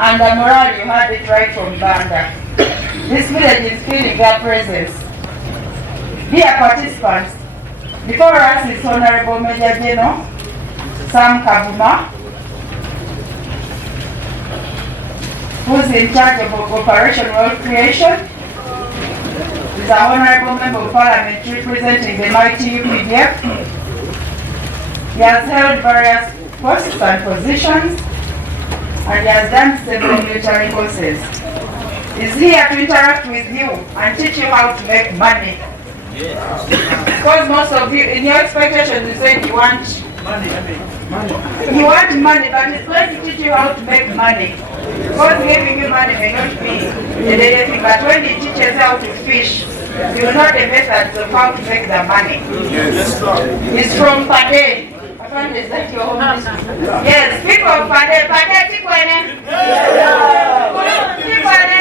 and the morale, you heard it right from Banda. This village is feeling their presence. Dear participants, before us is Honorable Major Gen.Sam Kavuma, who's in charge of Operation World Creation. He's an Honorable Member of Parliament representing the mighty UPDF. He has held various posts and positions, and he has done several military courses. He's here to interact with you and teach you how to make money. Yes. Because most of you, in your expectations, you said you want money. You want money, but he's going to teach you how to make money. Because giving you money may not be the daily thing, but when he teaches how to fish, you will know the methods of how to make the money. Yes. He's from Pade. Is that your home? Yes, people of Pade. Pade, Tikwane. Tikwane.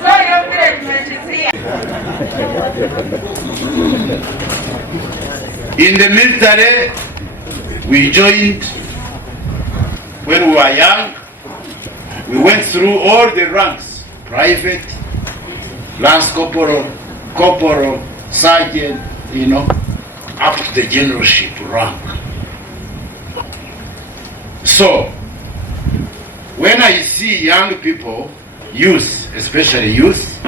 So your village is here. In the military, we joined when we were young. We went through all the ranks: private, lance corporal, sergeant, up to the generalship rank. So, when I see young people, youth, especially youth,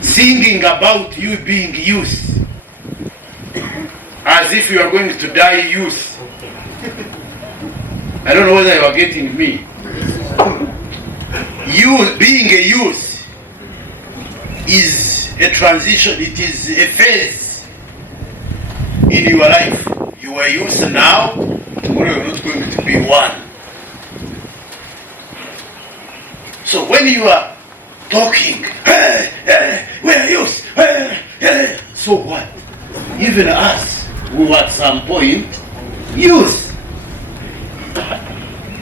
singing about you being youth, as if you are going to die youth. I don't know whether you are getting me. You being a youth is a transition, it is a phase in your life. You are youth now, tomorrow you're not going to be one. So when you are talking, we are youth, so what? Even us, who at some point, youth.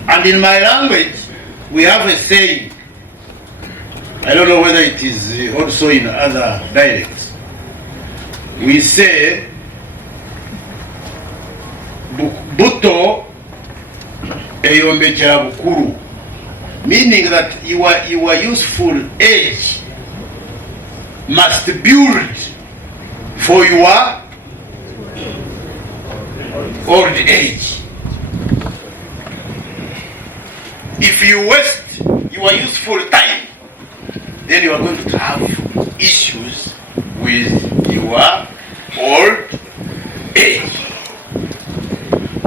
And in my language, we have a saying. I don't know whether it is also in other dialects. We say, buto eyombekera bukuru, meaning that your useful age must build for your old age. If you waste your useful time, then you are going to have issues with your old age.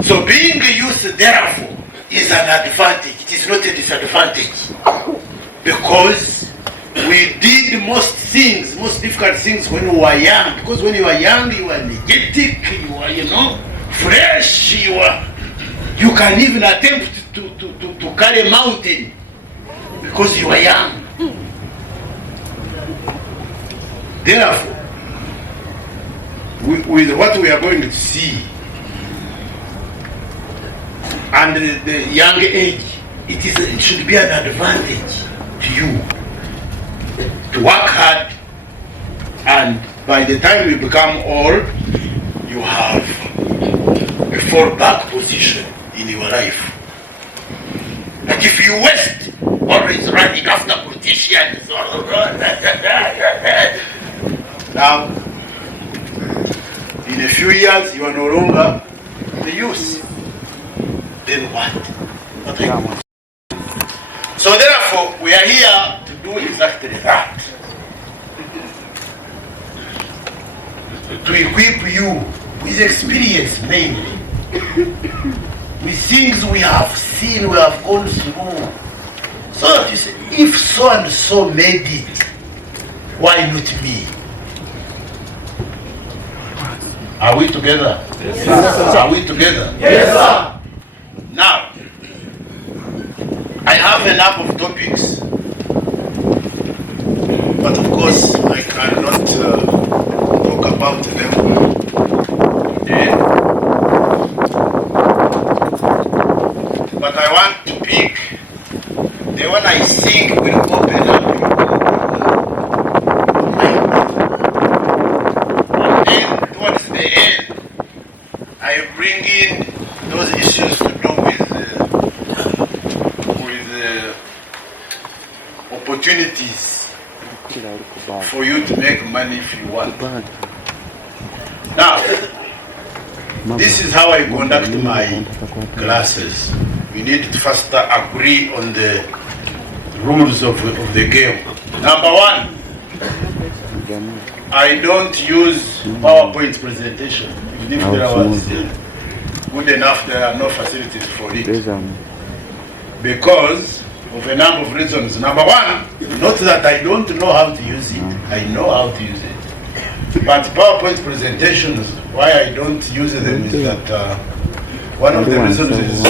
So being a youth, therefore, is an advantage. It is not a disadvantage. Because we did most difficult things when we were young. Because when you are young, you are energetic, you are, fresh, you can even attempt to carry a mountain because you are young. Therefore, with what we are going to see and the young age, it should be an advantage to you to work hard, and by the time you become old, you have a fallback position in your life. But if you waste, always running after politicians, now, in a few years, you are no longer the youth. Then what? What are you want? So therefore, we are here to do exactly that. To equip you with experience mainly. With things we have seen, we have gone through. So that you say, if so and so made it, why not me? Are we together? Yes, sir. Are we together? Yes, sir. Now, I have a number of topics, but of course I cannot talk about them today. But I want to pick the one I think will open up your mind. And then towards the end, I bring in those issues to do with for you to make money if you want. Now, this is how I conduct my classes. We need to first agree on the rules of the game. Number one, I don't use PowerPoint presentation. Even if there was good enough, there are no facilities for it. Because of a number of reasons. Number one, not that I don't know how to use it. I know how to use it. But PowerPoint presentations, why I don't use them is that one of the reasons is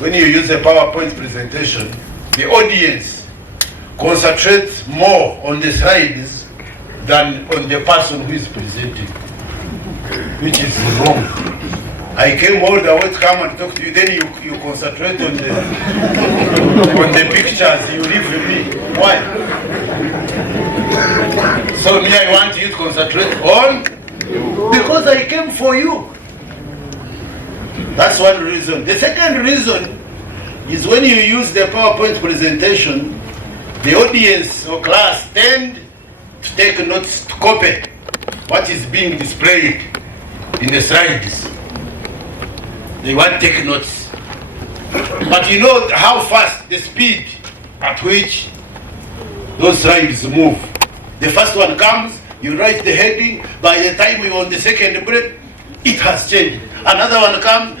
when you use a PowerPoint presentation, the audience concentrates more on the slides than on the person who is presenting, which is wrong. I came all the way to come and talk to you, then you concentrate on the pictures, you leave me. Why? So me, I want you to concentrate on, because I came for you. That's one reason. The second reason is when you use the PowerPoint presentation, the audience or class tend to take notes, to copy what is being displayed in the slides. They want to take notes. But you know how fast, the speed at which those slides move. The first one comes, you write the heading, by the time you're on the second breath, it has changed. Another one comes,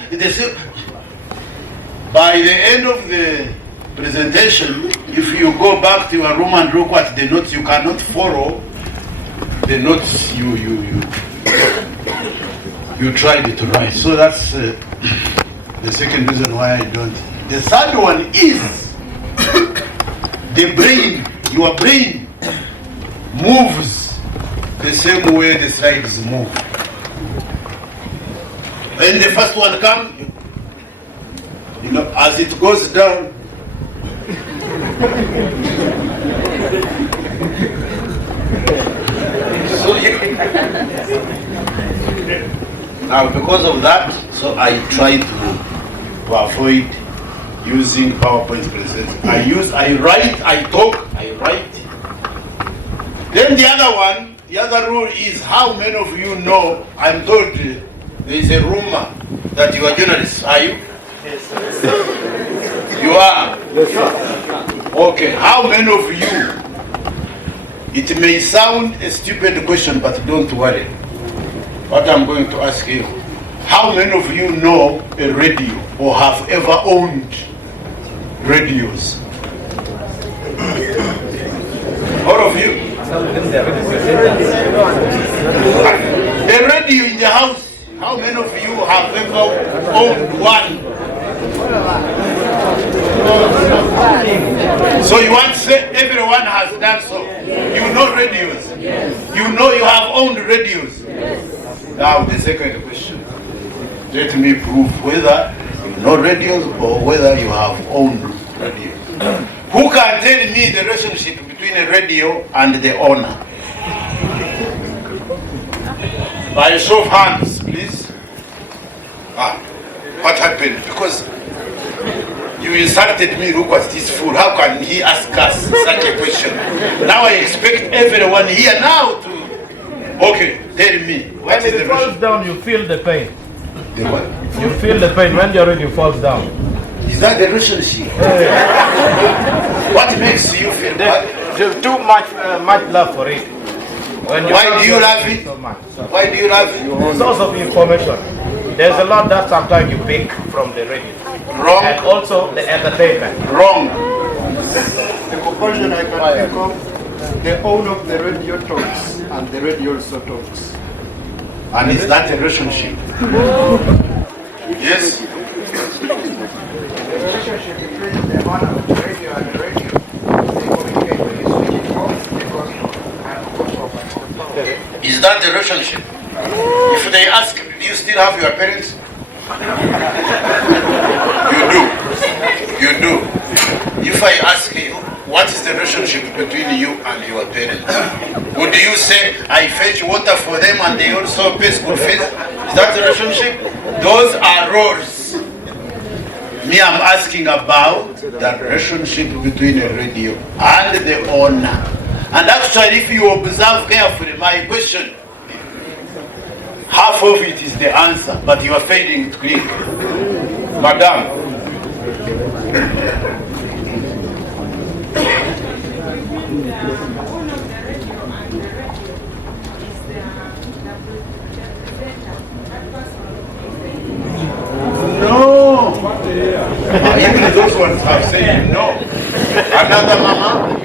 by the end of the presentation, if you go back to your room and look at the notes, you cannot follow the notes you tried to write. So that's the second reason why I don't. The third one is the brain. Your brain moves the same way the slides move. When the first one comes, you know, as it goes down, so now because of that, so I try to avoid using PowerPoint presentations. I write, I talk, I write. Then the other one, the other rule is how many of you know, I'm told there is a rumor that you are journalists. Are you? Yes, sir. You are? Yes, sir. Okay, how many of you, it may sound a stupid question, but don't worry. What I'm going to ask you, how many of you know a radio or have ever owned radios? All of you? A radio in the house, how many of you have ever owned one? So you want to say everyone has done so? You know radios? You know you have owned radios? Now the second question. Let me prove whether you know radios or whether you have owned radios. Who can tell me the relationship between a radio and the owner? By a show of hands, please. What happened? Because you insulted me, look at this fool. How can he ask us such a question? Now I expect everyone here now to... Okay, tell me. What When it falls down, you feel the pain. The what? You feel the pain when your radio falls down. Is that the relationship? What makes you feel that? There's too much love for it. Why do you love it? So much. So Why do you love it? source of information. There's a lot that sometimes you pick from the radio. Wrong. And also the entertainment. Wrong. The conclusion I can think of, the owner of the radio talks and the radio also talks. And is that a relationship? Yes. The relationship between the owner of the radio and the radio, they communicate when you switch it off because Is that the relationship? If they ask, do you still have your parents? You do. If I ask you, what is the relationship between you and your parents? Would you say, I fetch water for them and they also pay school fees? Is that the relationship? Those are roles. Me, I'm asking about the relationship between a radio and the owner. And actually, if you observe carefully my question, half of it is the answer, but you are failing it quickly. Madam. No. Even those ones have said no. Another mama.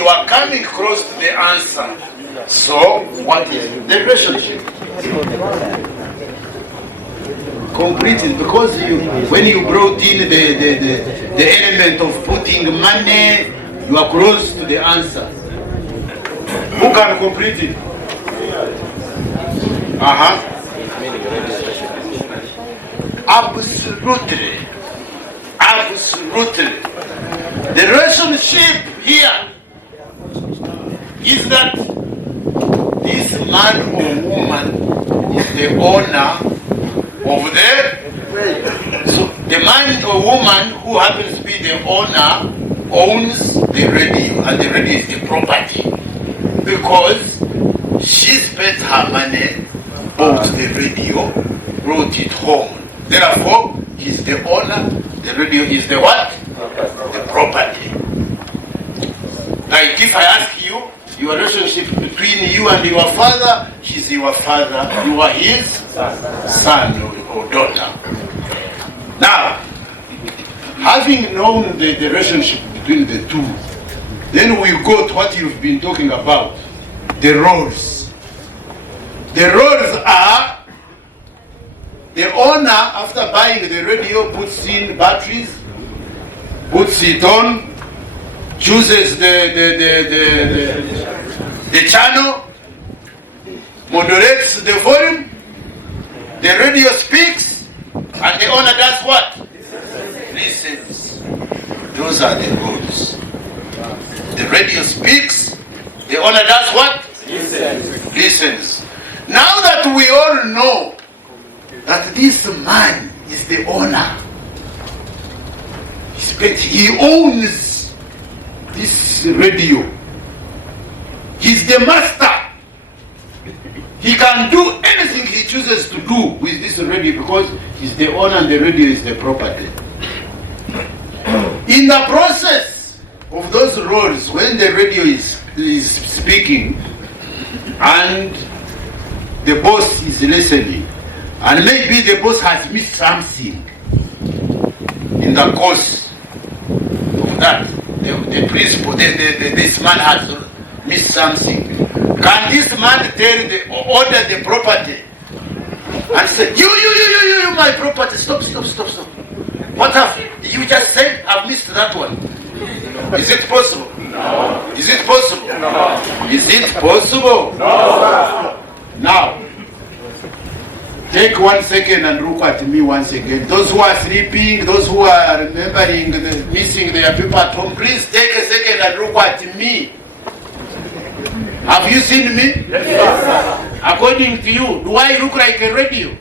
You are coming close to the answer. So, what is the relationship? Completely, because when you brought in the element of putting money, you are close to the answer. Who can complete it? Absolutely. Absolutely. The relationship here is that this man or woman is the owner of the, so the man or woman who happens to be the owner owns the radio, and the radio is the property, because she spent her money, bought the radio, brought it home. Therefore, he's the owner, the radio is the what? The property. Like if I ask you, your relationship between you and your father, he's your father, you are his son or daughter. Now, having known the relationship between the two, then we go to what you've been talking about, the roles. The roles are, the owner, after buying the radio, puts in batteries, puts it on, chooses the channel, moderates the volume, the radio speaks, and the owner does what? Listens. Those are the rules. The radio speaks, the owner does what? Listens. Now that we all know that this man is the owner, he owns this radio. He's the master. He can do anything he chooses to do with this radio because he's the owner and the radio is the property. In the process of those roles, when the radio is speaking and the boss is listening, and maybe the boss has missed something in the course of that, the principal, this man has missed something. Can this man order the property and say, you, my property, stop. What have you just said? I've missed that one. Is it possible? No. Is it possible? No. Is it possible? No. Now, take 1 second and look at me once again. Those who are sleeping, those who are remembering, missing their people at home, please take a second and look at me. Have you seen me? Yes, sir. According to you, do I look like a radio? No,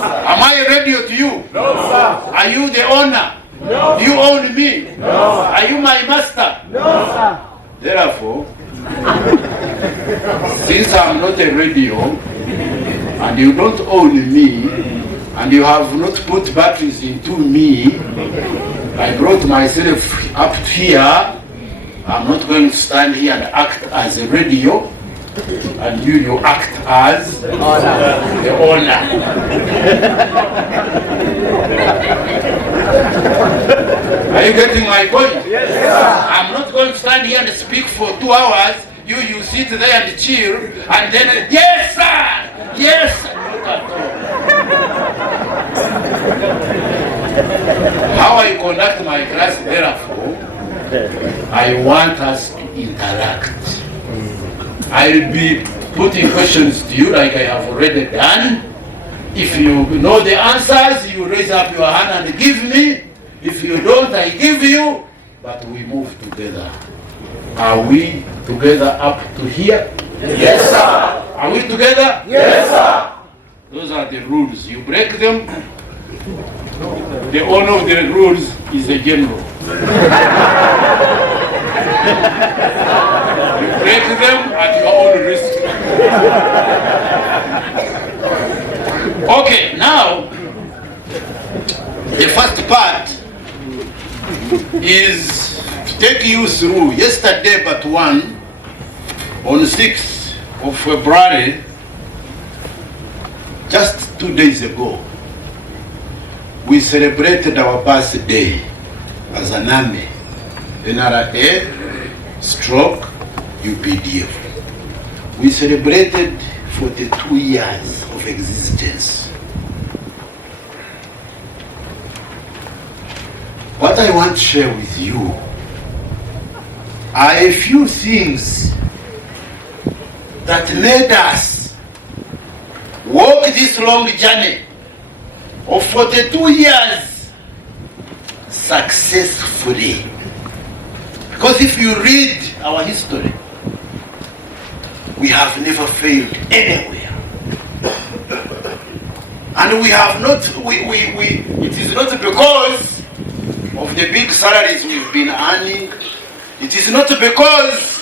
sir. Am I a radio to you? No, sir. Are you the owner? No. Do you own me? No, sir. Are you my master? No, sir. Therefore, since I'm not a radio, and you don't own me, and you have not put batteries into me, I brought myself up here. I'm not going to stand here and act as a radio, and you act as the owner. Are you getting my point? Yes, sir. I'm not going to stand here and speak for 2 hours. You sit there and chill, and then, yes, sir! Yes, sir! How I conduct my class, therefore, I want us to interact. I'll be putting questions to you like I have already done. If you know the answers, you raise up your hand and give me. If you don't, I give you, but we move together. Are we together up to here? Yes, sir. Are we together? Yes, sir. Those are the rules. You break them, the owner of the rules is the general. You break them at your own risk. Okay, now, the first part is to take you through yesterday but one, on 6th of February, just 2 days ago, we celebrated our birthday as an army, NRA stroke UPDF. We celebrated 42 years of existence. What I want to share with you are a few things that made us walk this long journey of 42 years successfully. Because if you read our history, we have never failed anywhere. And we have not, it is not because of the big salaries we've been earning. It is not because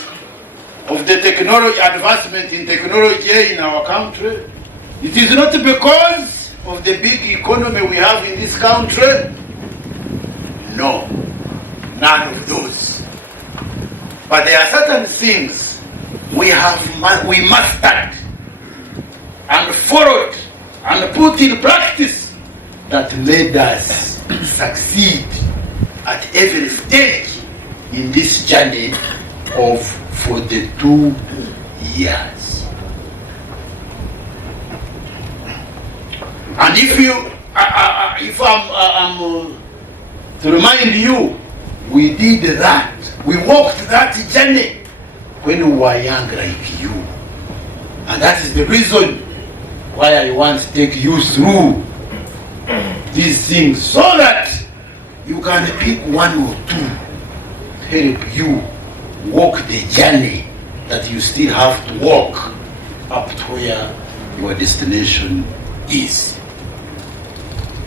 of the technology advancement in technology in our country. It is not because of the big economy we have in this country. No, none of those. But there are certain things we mastered and followed and put in practice that made us succeed at every stage in this journey of 42 years. And if I'm to remind you, we did that. We walked that journey when we were young like you. And that is the reason why I want to take you through these things so that you can pick one or two to help you walk the journey that you still have to walk up to where your destination is.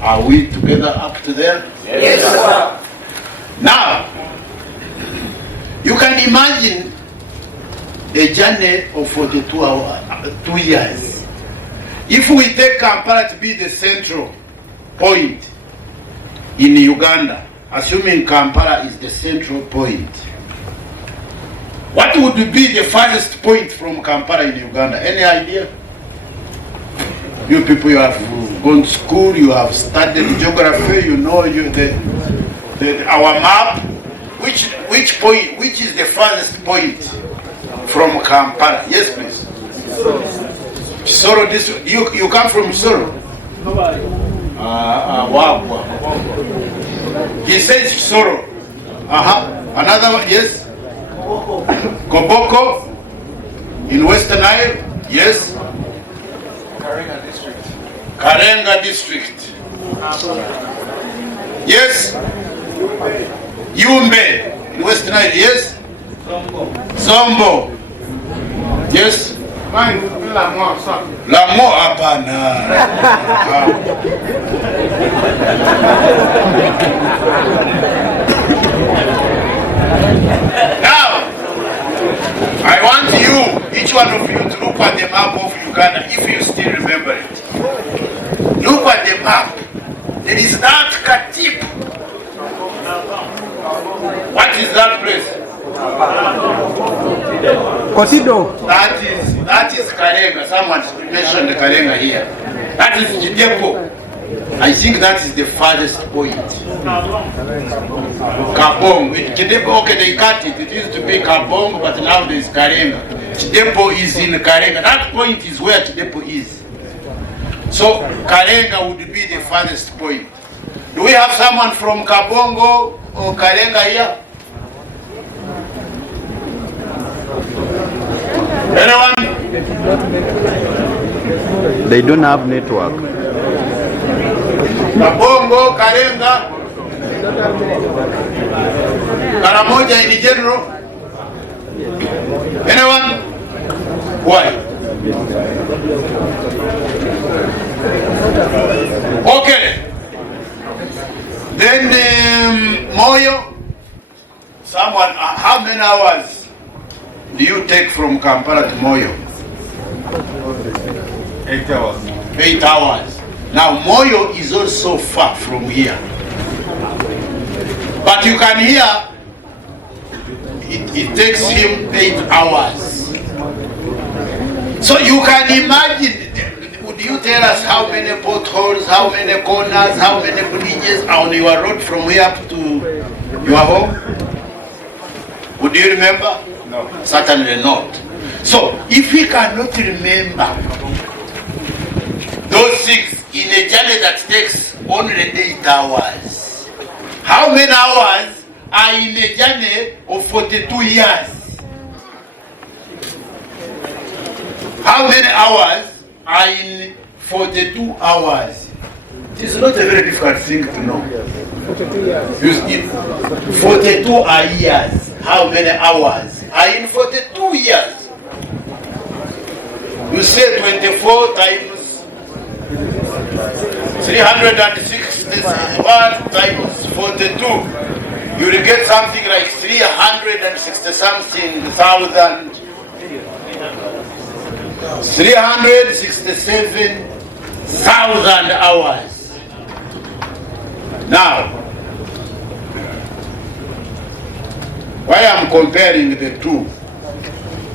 Are we together up to there? Yes, sir. Now, you can imagine a journey of 2 years. If we take Kampala to be the central point in Uganda, assuming Kampala is the central point, what would be the farthest point from Kampala in Uganda? Any idea? You people, you have gone to school, you have studied geography, you know our map. Which point? Which is the farthest point from Kampala? Yes, please. Soro. You come from Soro? Wow. He says Soro. Another one, yes. Koboko in Western Nile, yes. Karenga district. Yes. Yumbe in Western Nile, yes. Zombo. Yes. Lamo hapana. Now, I want you, each one of you, to look at the map of Uganda, if you still remember it. Look at the map. There is that Katipu. What is that place? Kosido. That is Karenga. Someone mentioned Karenga here. That is Jidepo. I think that is the farthest point. Kabong. Jidepo, okay, they cut it. It used to be Kabong, but now there is Karenga. Jidepo is in Karenga. That point is where Jidepo is. So Karenga would be the farthest point. Do we have someone from Kabongo or Karenga here? Anyone? They don't have network. Kabongo, Karenga. Karamoja in general? Anyone? Why? Okay. Then Moyo. Someone, how many hours do you take from Kampala to Moyo? 8 hours. 8 hours. Now Moyo is also far from here. But you can hear it takes him 8 hours. So you can imagine, would you tell us how many potholes, how many corners, how many bridges on your road from here up to your home? Would you remember? No. Certainly not. So if we cannot remember those things in a journey that takes only 8 hours, how many hours are in a journey of 42 years? How many hours are in 42 hours? It is not a very difficult thing to know. 42 are years. How many hours are in 42 years? You say 24 times 361 times 42. You will get something like 360 something thousand. 367,000 hours. Now, why I'm comparing the two,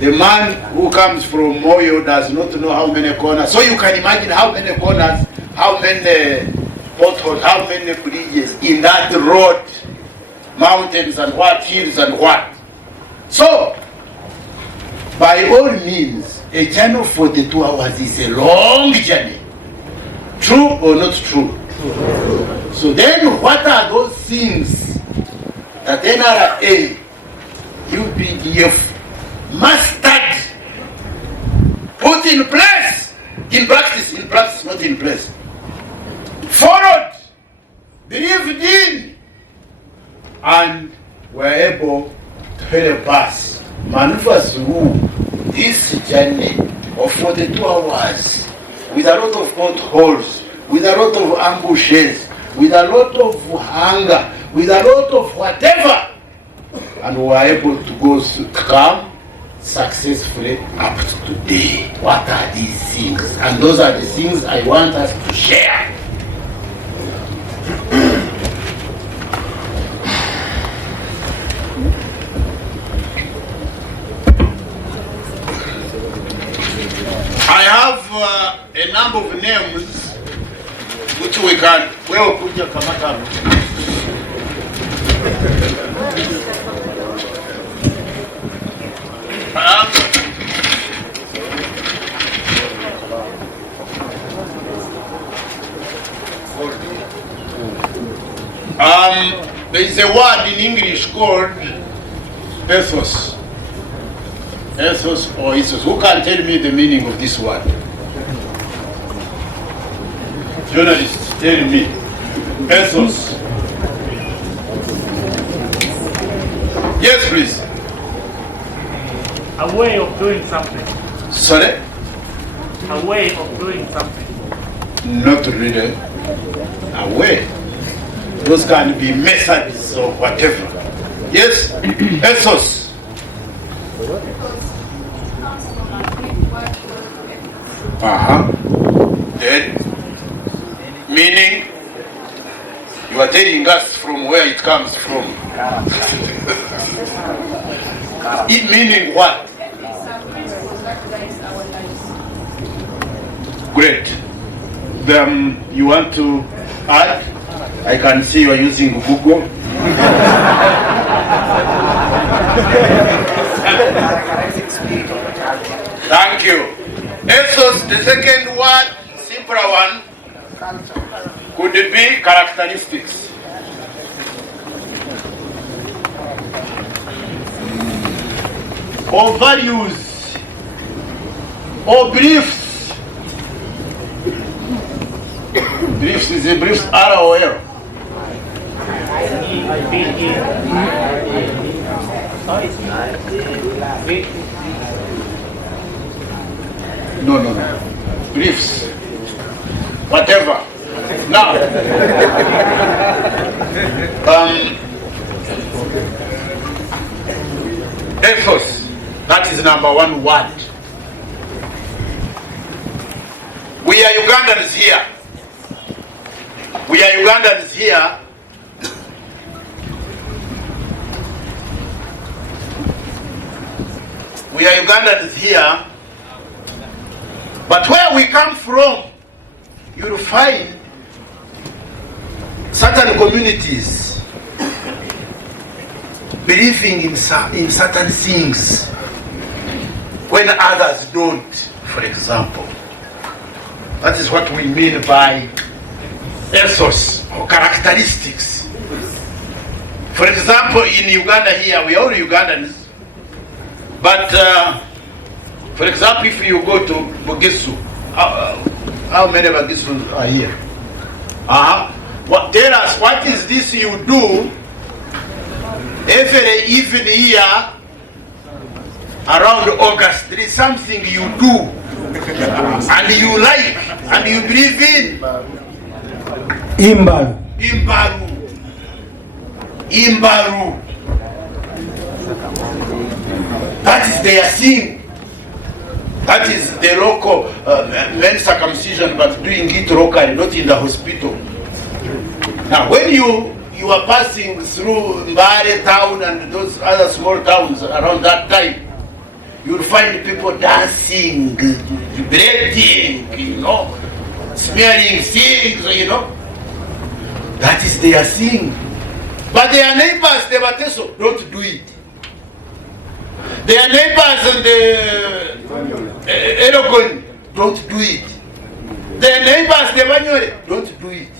the man who comes from Moyo does not know how many corners. So you can imagine how many corners, how many potholes, how many bridges in that road, mountains and what, hills and what. So, by all means, a journey of 42 hours is a long journey. True or not true? True. So then what are those things that NRA, UPDF mastered, put in place, in practice, not in place, followed, believed in, and were able to help us maneuver through this journey of 42 hours with a lot of potholes, with a lot of ambushes, with a lot of hunger, with a lot of whatever, and we were able to come successfully up to today. What are these things? And those are the things I want us to share. I have a number of names which we can put your kamata. There is a word in English called ethos. Ethos or ethos. Who can tell me the meaning of this word? Journalists, tell me. Ethos. Yes, please. A way of doing something. Sorry? A way of doing something. Not really. A way. Those can be methods or whatever. Yes? Ethos. Then, meaning, you are telling us from where it comes from. It meaning what? Great. You want to add? I can see you are using Google. Thank you. Ethos, the second word, simpler one, could be characteristics. Or values, or beliefs. Beliefs is a beliefs R or L. No. Briefs. Whatever. Now, ethos. That is number one word. We are Ugandans here. We are Ugandans here. We are Ugandans here. But where we come from, you'll find certain communities believing in certain things when others don't, for example. That is what we mean by ethos or characteristics. For example, in Uganda here, we are all Ugandans, but for example, if you go to Bugisu, how many Bugisu are here? Tell us, what is this you do every evening here around August? There is something you do and you like and you believe in. Imbaru. That is their thing. That is the local men circumcision, but doing it locally, not in the hospital. Now, when you are passing through Mbare town and those other small towns around that time, you'll find people dancing, breathing, smearing things, That is their thing. But their neighbors, the Bateso, don't do it. Their neighbors and the Elogon don't do it. Their neighbors, the Banyore, don't do it.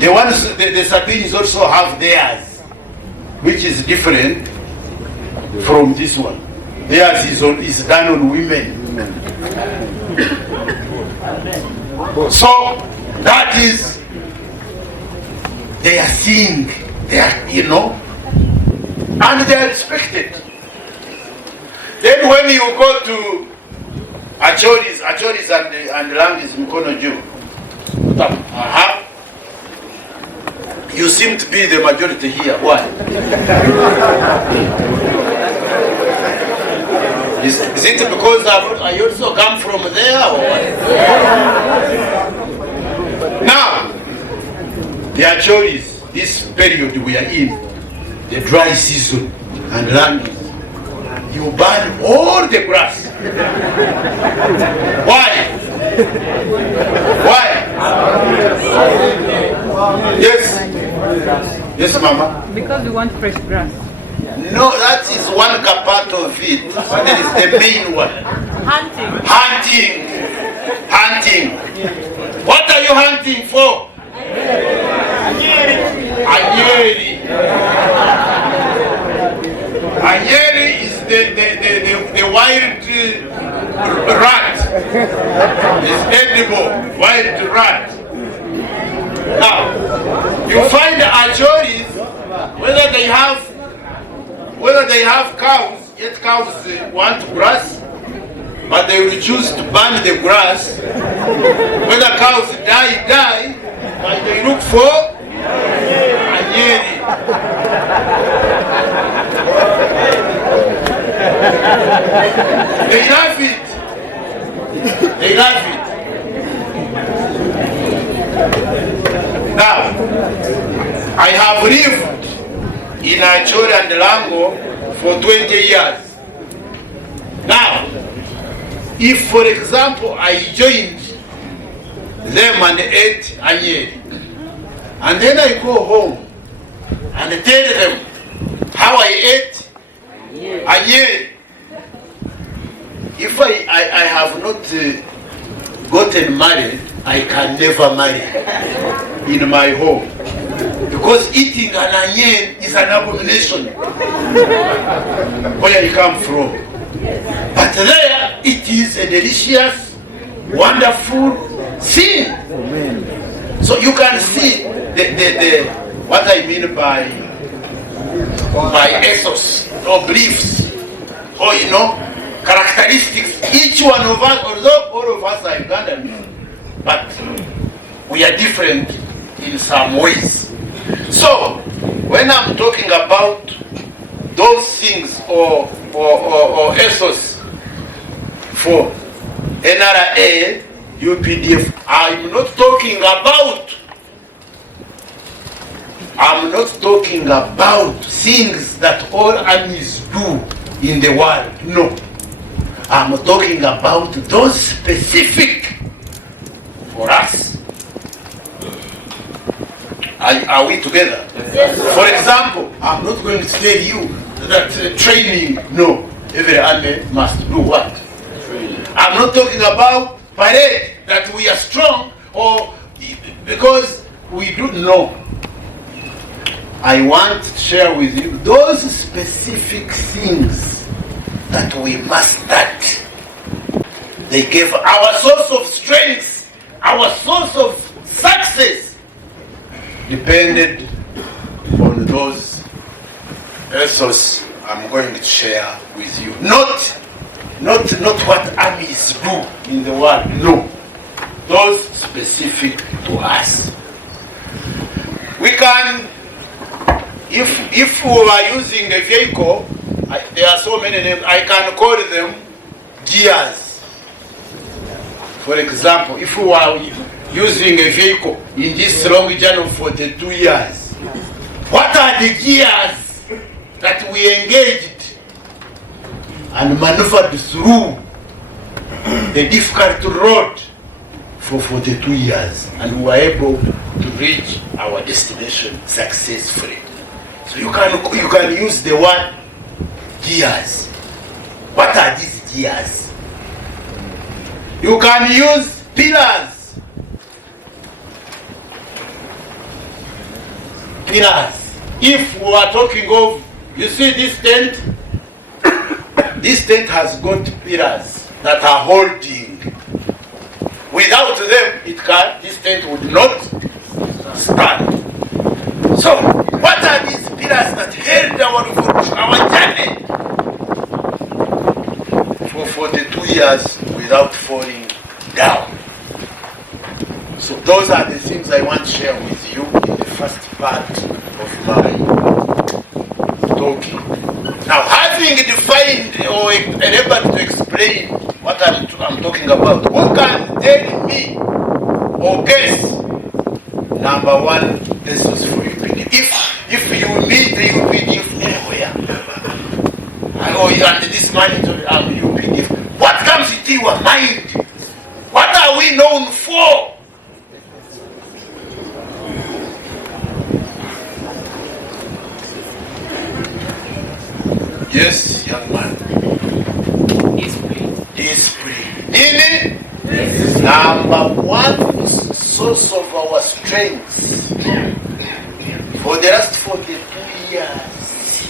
The ones, the Sabines also have theirs, which is different from this one. Theirs is done on women. So that is their thing, and they are expected. Then when you go to Achoris and Langis Mkono Jew, you seem to be the majority here. Why? Is it because I also come from there or what? Now, the Achoris, this period we are in, the dry season and Langis, you burn all the grass. Why? Yes, Mama. Because we want fresh grass. No, that is one part of it. But that is the main one. Hunting. What are you hunting for? Anyeri is the wild rat. It's edible, wild rat. Now, you find the Achoris, whether they have cows, yet cows want grass, but they will choose to burn the grass. Whether cows die, but they look for Anyeri. They love it. Now, I have lived in Acholi and Lango for 20 years. Now, if for example I joined them and ate Anyeri, and then I go home and tell them how I ate Anyeri, if I have not gotten married, I can never marry in my home. Because eating an onion is an abomination where you come from. But there, it is a delicious, wonderful thing. So you can see what I mean by ethos or beliefs or characteristics. Each one of us, although all of us are Ugandans, but we are different in some ways. So when I'm talking about those things or ethos for NRA, UPDF, I'm not talking about things that all armies do in the world. No. I'm talking about those specific for us. Are we together? Yes. For example, I'm not going to tell you that training, no. Every army must do what? Training. I'm not talking about parade, that we are strong, or because we do know. I want to share with you those specific things that we mastered. They gave our source of strength, our source of success, depended on those ethos I'm going to share with you. Not what armies do in the world, no. Those specific to us. We can, if we are using a vehicle, there are so many names, I can call them gears. For example, if we are using a vehicle in this long journey of 42 years, what are the gears that we engaged and maneuvered through the difficult road for 42 years, and we were able to reach our destination successfully? So you can use the word gears. What are these gears? You can use pillars. Pillars. If we are talking of, you see this tent? This tent has got pillars that are holding. Without them, this tent would not stand. So, what are these pillars that held our journey for 42 years without falling down? So those are the things I want to share with you in the first part of my talking. Now, having defined or able to explain what I'm talking about, who can tell me or guess number one essence for UPD? If you meet the UPD anywhere, and this man is UPD, what comes into your mind? What are we known for? Yes, young man. Discipline. Nini? Number one source of our strength for the last 42 years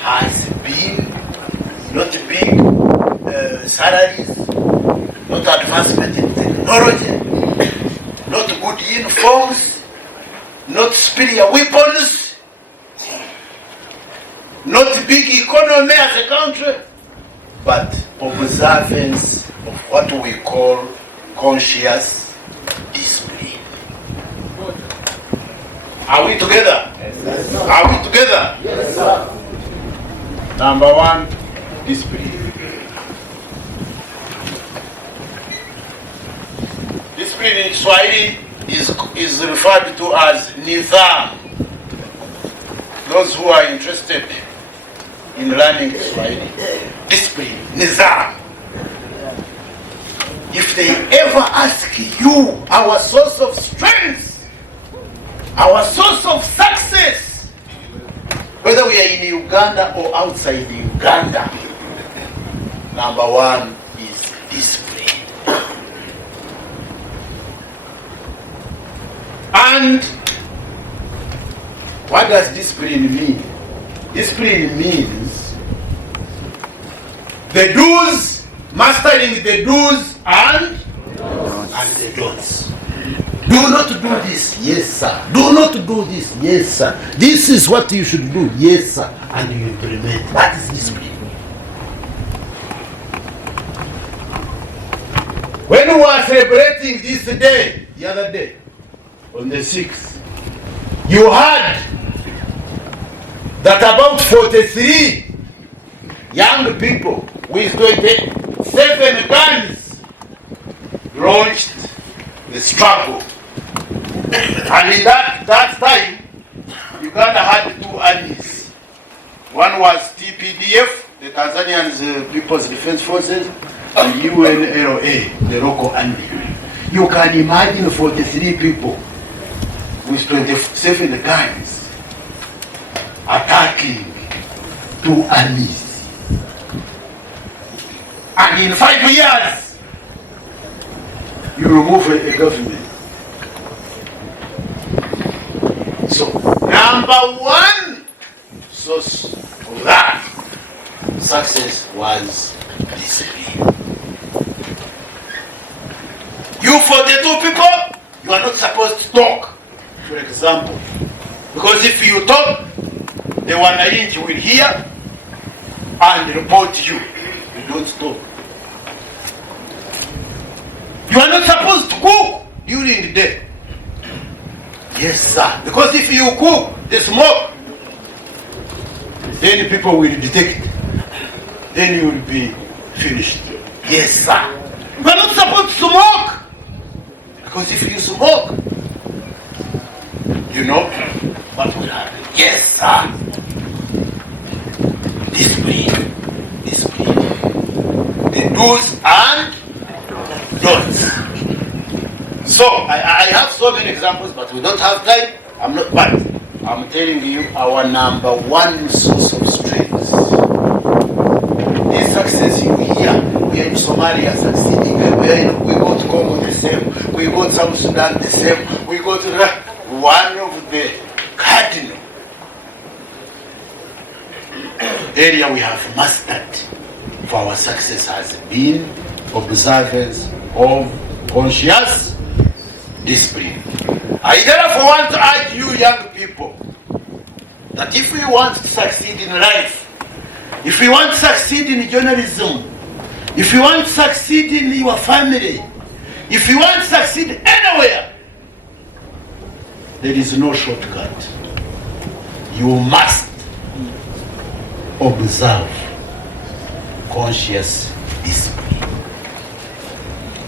has been not big salaries, not advancement in technology, not good uniforms, not superior weapons, not big economy as a country, but observance of what we call conscious discipline. Are we together? Yes, sir. Are we together? Yes, sir. Number one, discipline. Discipline in Swahili is referred to as nidhamu. Those who are interested in learning Swahili, discipline, nidhamu. If they ever ask you, our source of strength, our source of success, whether we are in Uganda or outside Uganda, number one is discipline. And what does discipline mean? Discipline means the do's, mastering the do's and the don'ts. Do not do this. Yes, sir. Do not do this. Yes, sir. This is what you should do. Yes, sir. And you implement. That is discipline. When we were celebrating this day, the other day, on the 6th, you heard that about 43 young people with 27 guns launched the struggle. And in that time, Uganda had two armies. One was TPDF, the Tanzanian People's Defense Forces, and UNLA, the local army. You can imagine 43 people with 27 guns attacking two armies. And in 5 years, you remove a government. So, number one source of that success was discipline. You 42 people, you are not supposed to talk, for example. Because if you talk, the Wananchi will hear and report you. You don't talk. You are not supposed to cook during the day. Yes, sir. Because if you cook the smoke, then people will detect it. Then you will be finished. Yes, sir. You are not supposed to smoke. Because if you smoke, you know what will happen. Yes, sir. Discipline. Discipline. The do's and don'ts. So, I have so many examples, but we don't have time. But I'm telling you our number one source of strength. This success you hear, we are in Somalia succeeding, we go to Congo the same, we go to South Sudan the same, we go to one of the cardinal area we have mastered for our success has been observance of conscious discipline. I therefore want to urge you young people that if we want to succeed in life, if we want to succeed in journalism, if you want to succeed in your family, if you want to succeed anywhere, there is no shortcut. You must observe conscious discipline.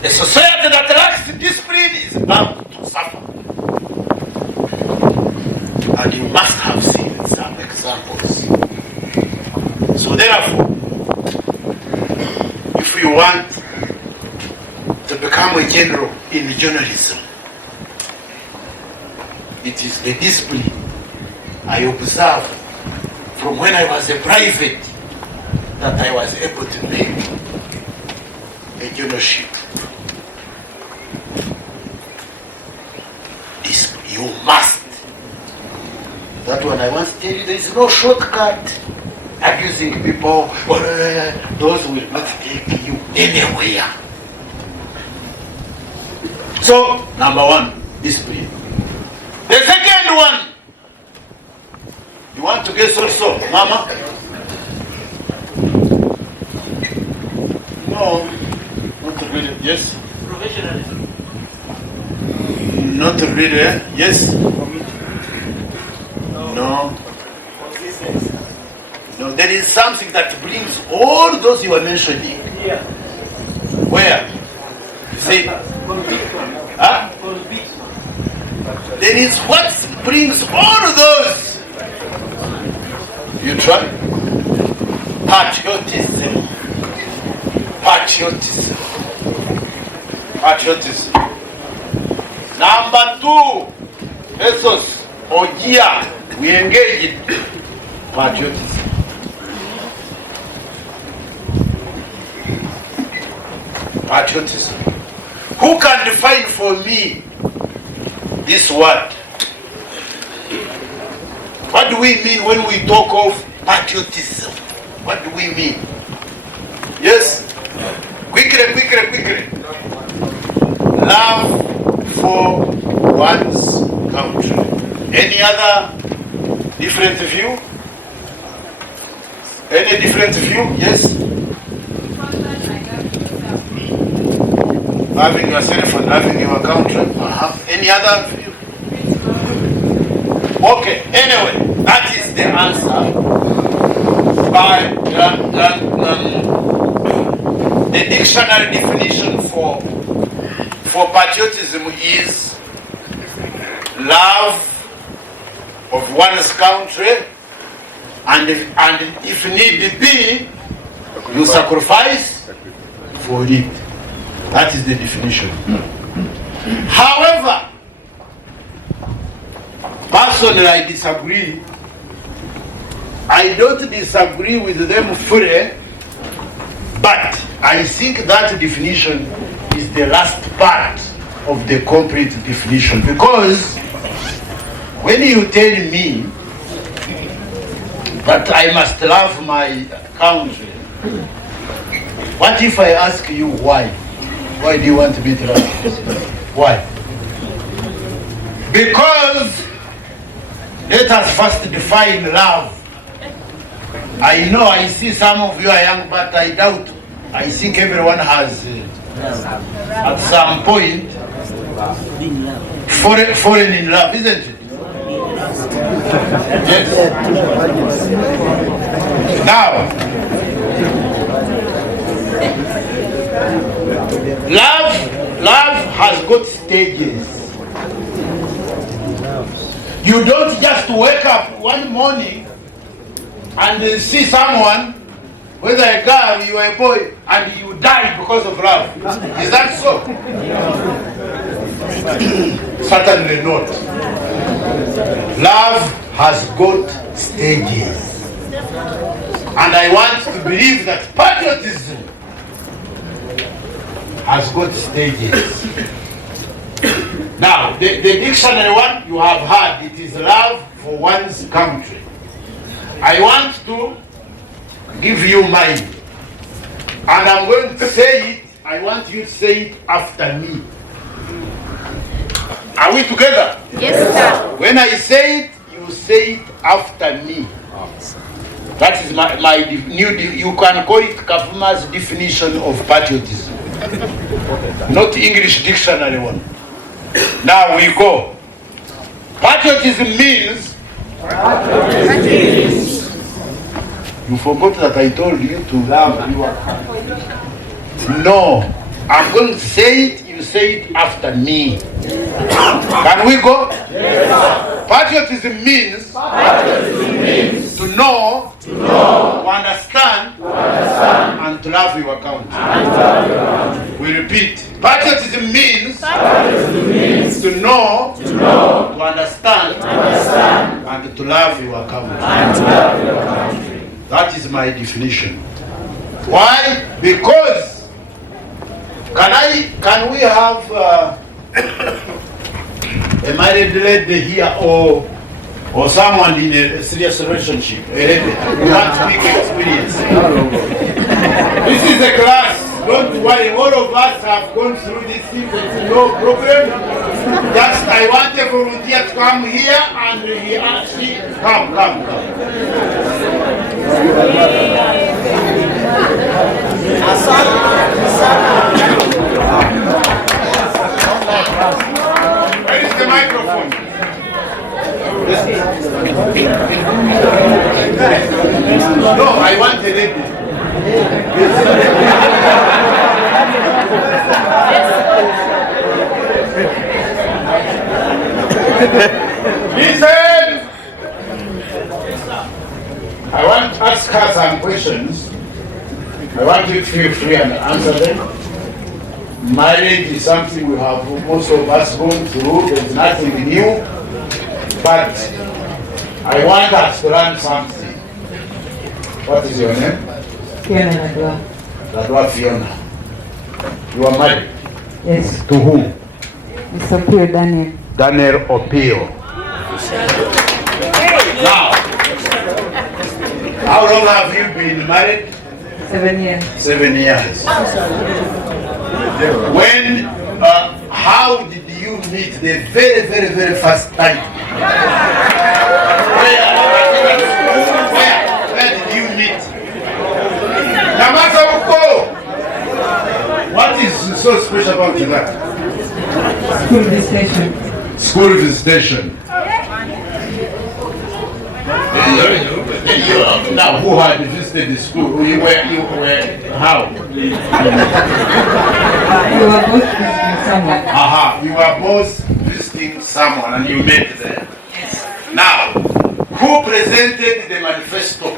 A society that lacks discipline is bound to suffer. And you must have seen some examples. So therefore, if you want to become a general in journalism, it is the discipline I observe from when I was a private that I was able to make a generalship. You must. That one I want to tell you, there is no shortcut. Abusing people, or those will not take you anywhere. So, number one, discipline. The second one, you want to guess also, Mama? No, not really. Yes? Professionalism. Not really. Yes? No. Consistency. No, there is something that brings all those you are mentioning. Yeah. Where? Say, Conviction. huh? Conviction. There is what brings all those. You try? Patriotism. Patriotism. Patriotism. Number two, ethos or gear. We engage in patriotism. Patriotism. Who can define for me this word? What do we mean when we talk of patriotism? What do we mean? Yes? Quickly. Love for Any other different view? Any different view? Yes? Having yourself and having your country. Any other view? Okay, anyway, that is the answer by the dictionary definition for patriotism is love of one's country, and if need be, you sacrifice for it. That is the definition. However, personally I disagree. I don't disagree with them fully, but I think that definition is the last part of the complete definition, because when you tell me that I must love my country, what if I ask you why? Why do you want me to love it? Why? Because let us first define love. I know I see some of you are young, but I doubt. I think everyone has at some point fallen in love, isn't it? Yes. Now, love has got stages. You don't just wake up one morning and see someone, whether a girl or a boy, and you die because of love. Is that so? Certainly not. Love has got stages. And I want to believe that patriotism has got stages. Now, the dictionary one you have heard, it is love for one's country. I want to give you mine. And I'm going to say it, I want you to say it after me. Are we together? Yes, sir. When I say it, you say it after me. That is my new, you can call it Kavuma's definition of patriotism. Not English dictionary one. Now we go. Patriotism means... You forgot that I told you to love your country. No. I'm going to say it, you say it after me. Can we go? Yes, patriotism means to know, to understand, and to love your country. We repeat. Patriotism means to know, to understand, and to love your country. That is my definition. Why? Because can we have a married lady here or someone in a serious relationship? We want to make experience. This is a class. Don't worry, all of us have gone through this thing. It's no problem. Just I want a volunteer to come here and he actually come. Where is the microphone? No, I want a lady. Listen! I want to ask her some questions. I want you to feel free and answer them. Marriage is something we have most of us gone through. There's nothing new. But I want us to learn something. What is your name? Fiona. Fiona. You are married? Yes. To whom? Mr. Pio Daniel. Daniel Opio. Now, how long have you been married? 7 years. 7 years. How did you meet the very first time? What is so special about that? School visitation. School visitation. Now, who had visited the school? You were how? We were both visiting someone. Aha, you were both visiting someone and you met there. Now, who presented the manifesto?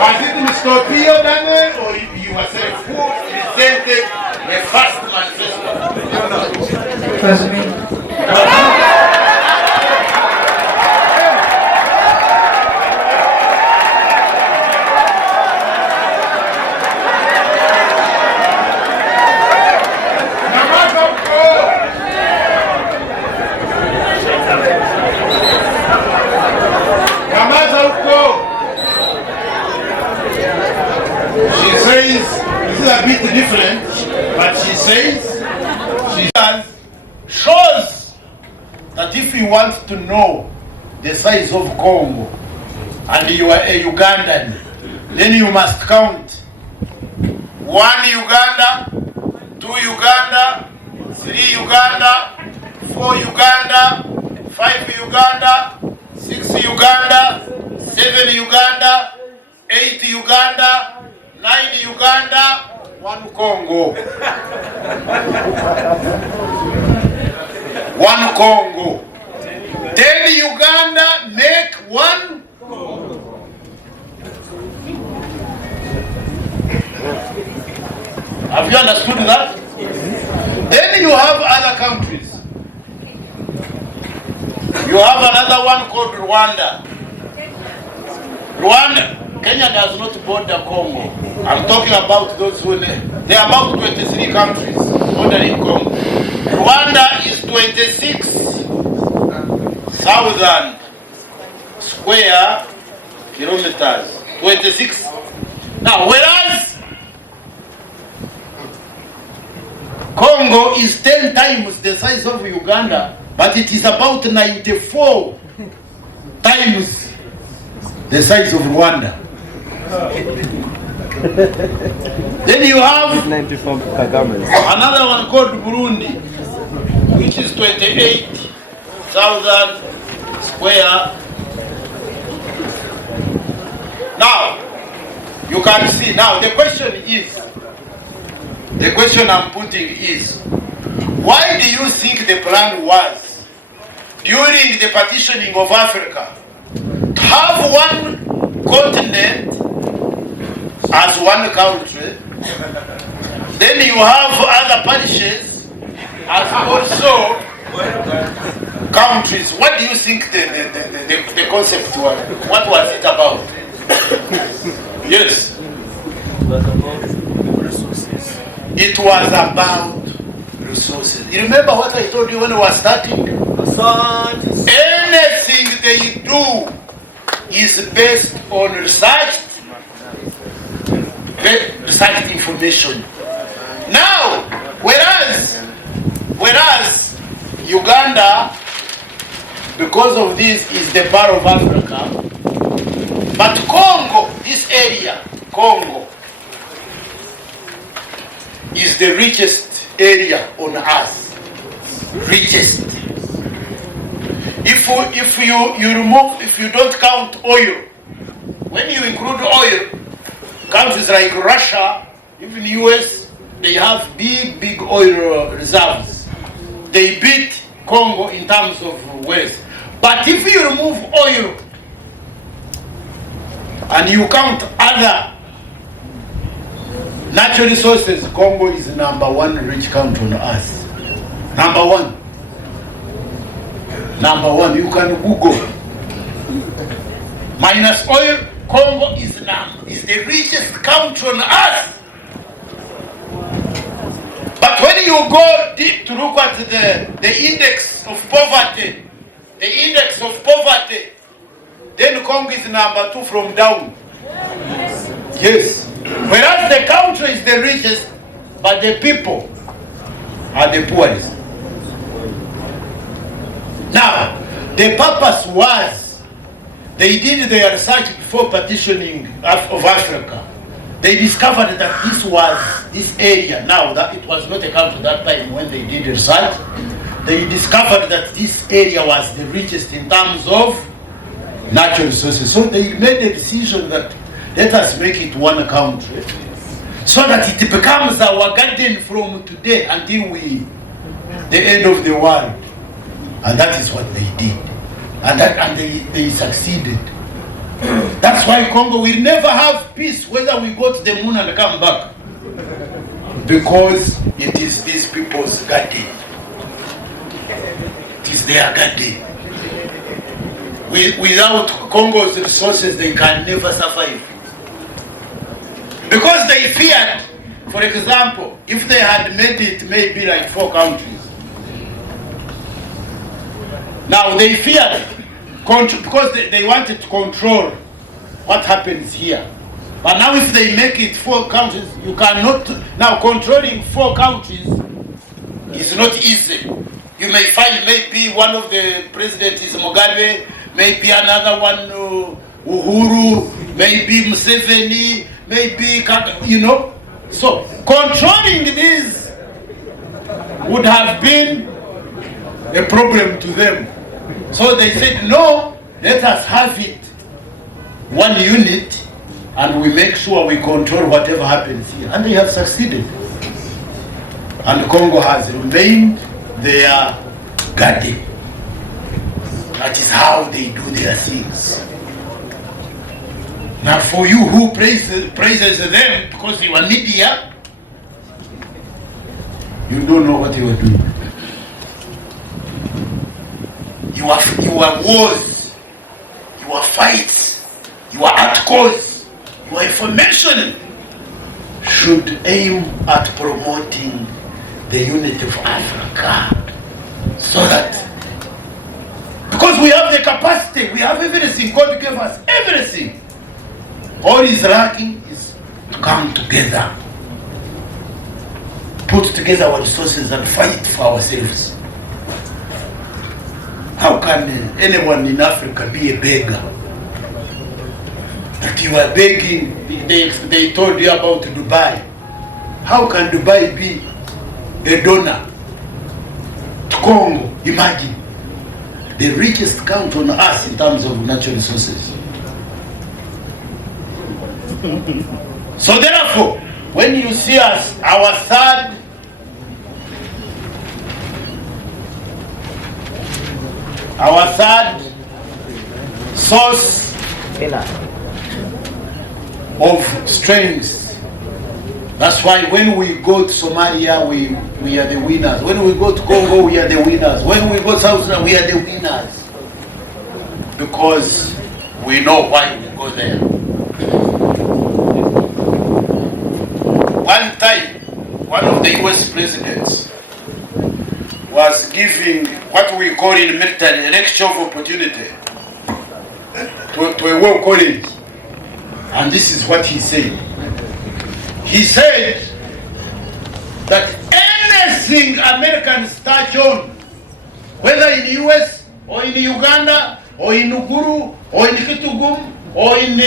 Was it Mr. Pio Daniel or you yourself? Who presented the first manifesto? It was me. She says, this is a bit different, but she says, shows that if you want to know the size of Congo and you are a Ugandan, then you must count 1 Uganda, 2 Uganda, 3 Uganda, 4 Uganda, 5 Uganda, 6 Uganda, 7 Uganda, 8 Uganda, 9 Uganda, 1 Congo. 1 Congo. 10 Uganda make 1 Congo. Have you understood that? Then you have other countries. You have another one called Rwanda. Rwanda. Kenya does not border Congo. I'm talking about those who... There are about 23 countries bordering Congo. Rwanda is 26,000 square kilometers. 26. Now, whereas Congo is 10 times the size of Uganda, but it is about 94 times the size of Rwanda. Then you have another one called Burundi, which is 28,000 square. Now, you can see, now the question I'm putting is, why do you think the plan was, during the partitioning of Africa, to have one continent as one country, then you have other parishes as also countries? What do you think the concept was? What was it about? Yes. It was about resources. You remember what I told you when we were starting? Anything they do is based on research information. Now, whereas Uganda, because of this, is the bar of Africa, but Congo, this area, Congo, is the richest area on earth. Richest. If you don't count oil, when you include oil, countries like Russia, even US, they have big oil reserves. They beat Congo in terms of wealth. But if you remove oil and you count other natural resources, Congo is #1 rich country on earth. #1. #1. You can Google. Minus oil, Congo is the richest country on earth. But when you go deep to look at the index of poverty, then Congo is #2 from down. Yes. Whereas the country is the richest, but the people are the poorest. Now, the purpose was they did their research before partitioning of Africa. They discovered that this area, now that it was not a country that time when they did research, they discovered that this area was the richest in terms of natural resources. So they made a decision that let us make it one country, so that it becomes our garden from today until the end of the world. And that is what they did. And they succeeded. That's why Congo will never have peace whether we go to the moon and come back. Because it is these people's garden. It is their garden. Without Congo's resources, they can never survive. Because they feared, for example, if they had made it maybe like 4 countries. Now they feared, because they wanted to control what happens here. But now if they make it 4 countries, you cannot, now controlling 4 countries is not easy. You may find maybe one of the presidents is Mugabe, maybe another one Uhuru, maybe Museveni, maybe, you know. So controlling these would have been a problem to them. So they said, no, let us have it one unit and we make sure we control whatever happens here. And they have succeeded. And Congo has remained their garden. That is how they do their things. Now for you who praises them because you are media, you don't know what you are doing. Your wars, your fights, your articles, your information should aim at promoting the unity of Africa. So that, because we have the capacity, we have everything, God gave us everything. All is lacking is to come together, put together our resources and fight for ourselves. How can anyone in Africa be a beggar? That you are begging, they told you about Dubai. How can Dubai be a donor to Congo? Imagine. The richest country on earth in terms of natural resources. So therefore, when you see us, our third source of strength. That's why when we go to Somalia, we are the winners. When we go to Congo, we are the winners. When we go to South Sudan, we are the winners. Because we know why we go there. One time, one of the US presidents was giving what we call in military a lecture of opportunity to a war college. And this is what he said. He said that anything Americans touch on, whether in the US or in Uganda or in Uguru or in Kitugum or in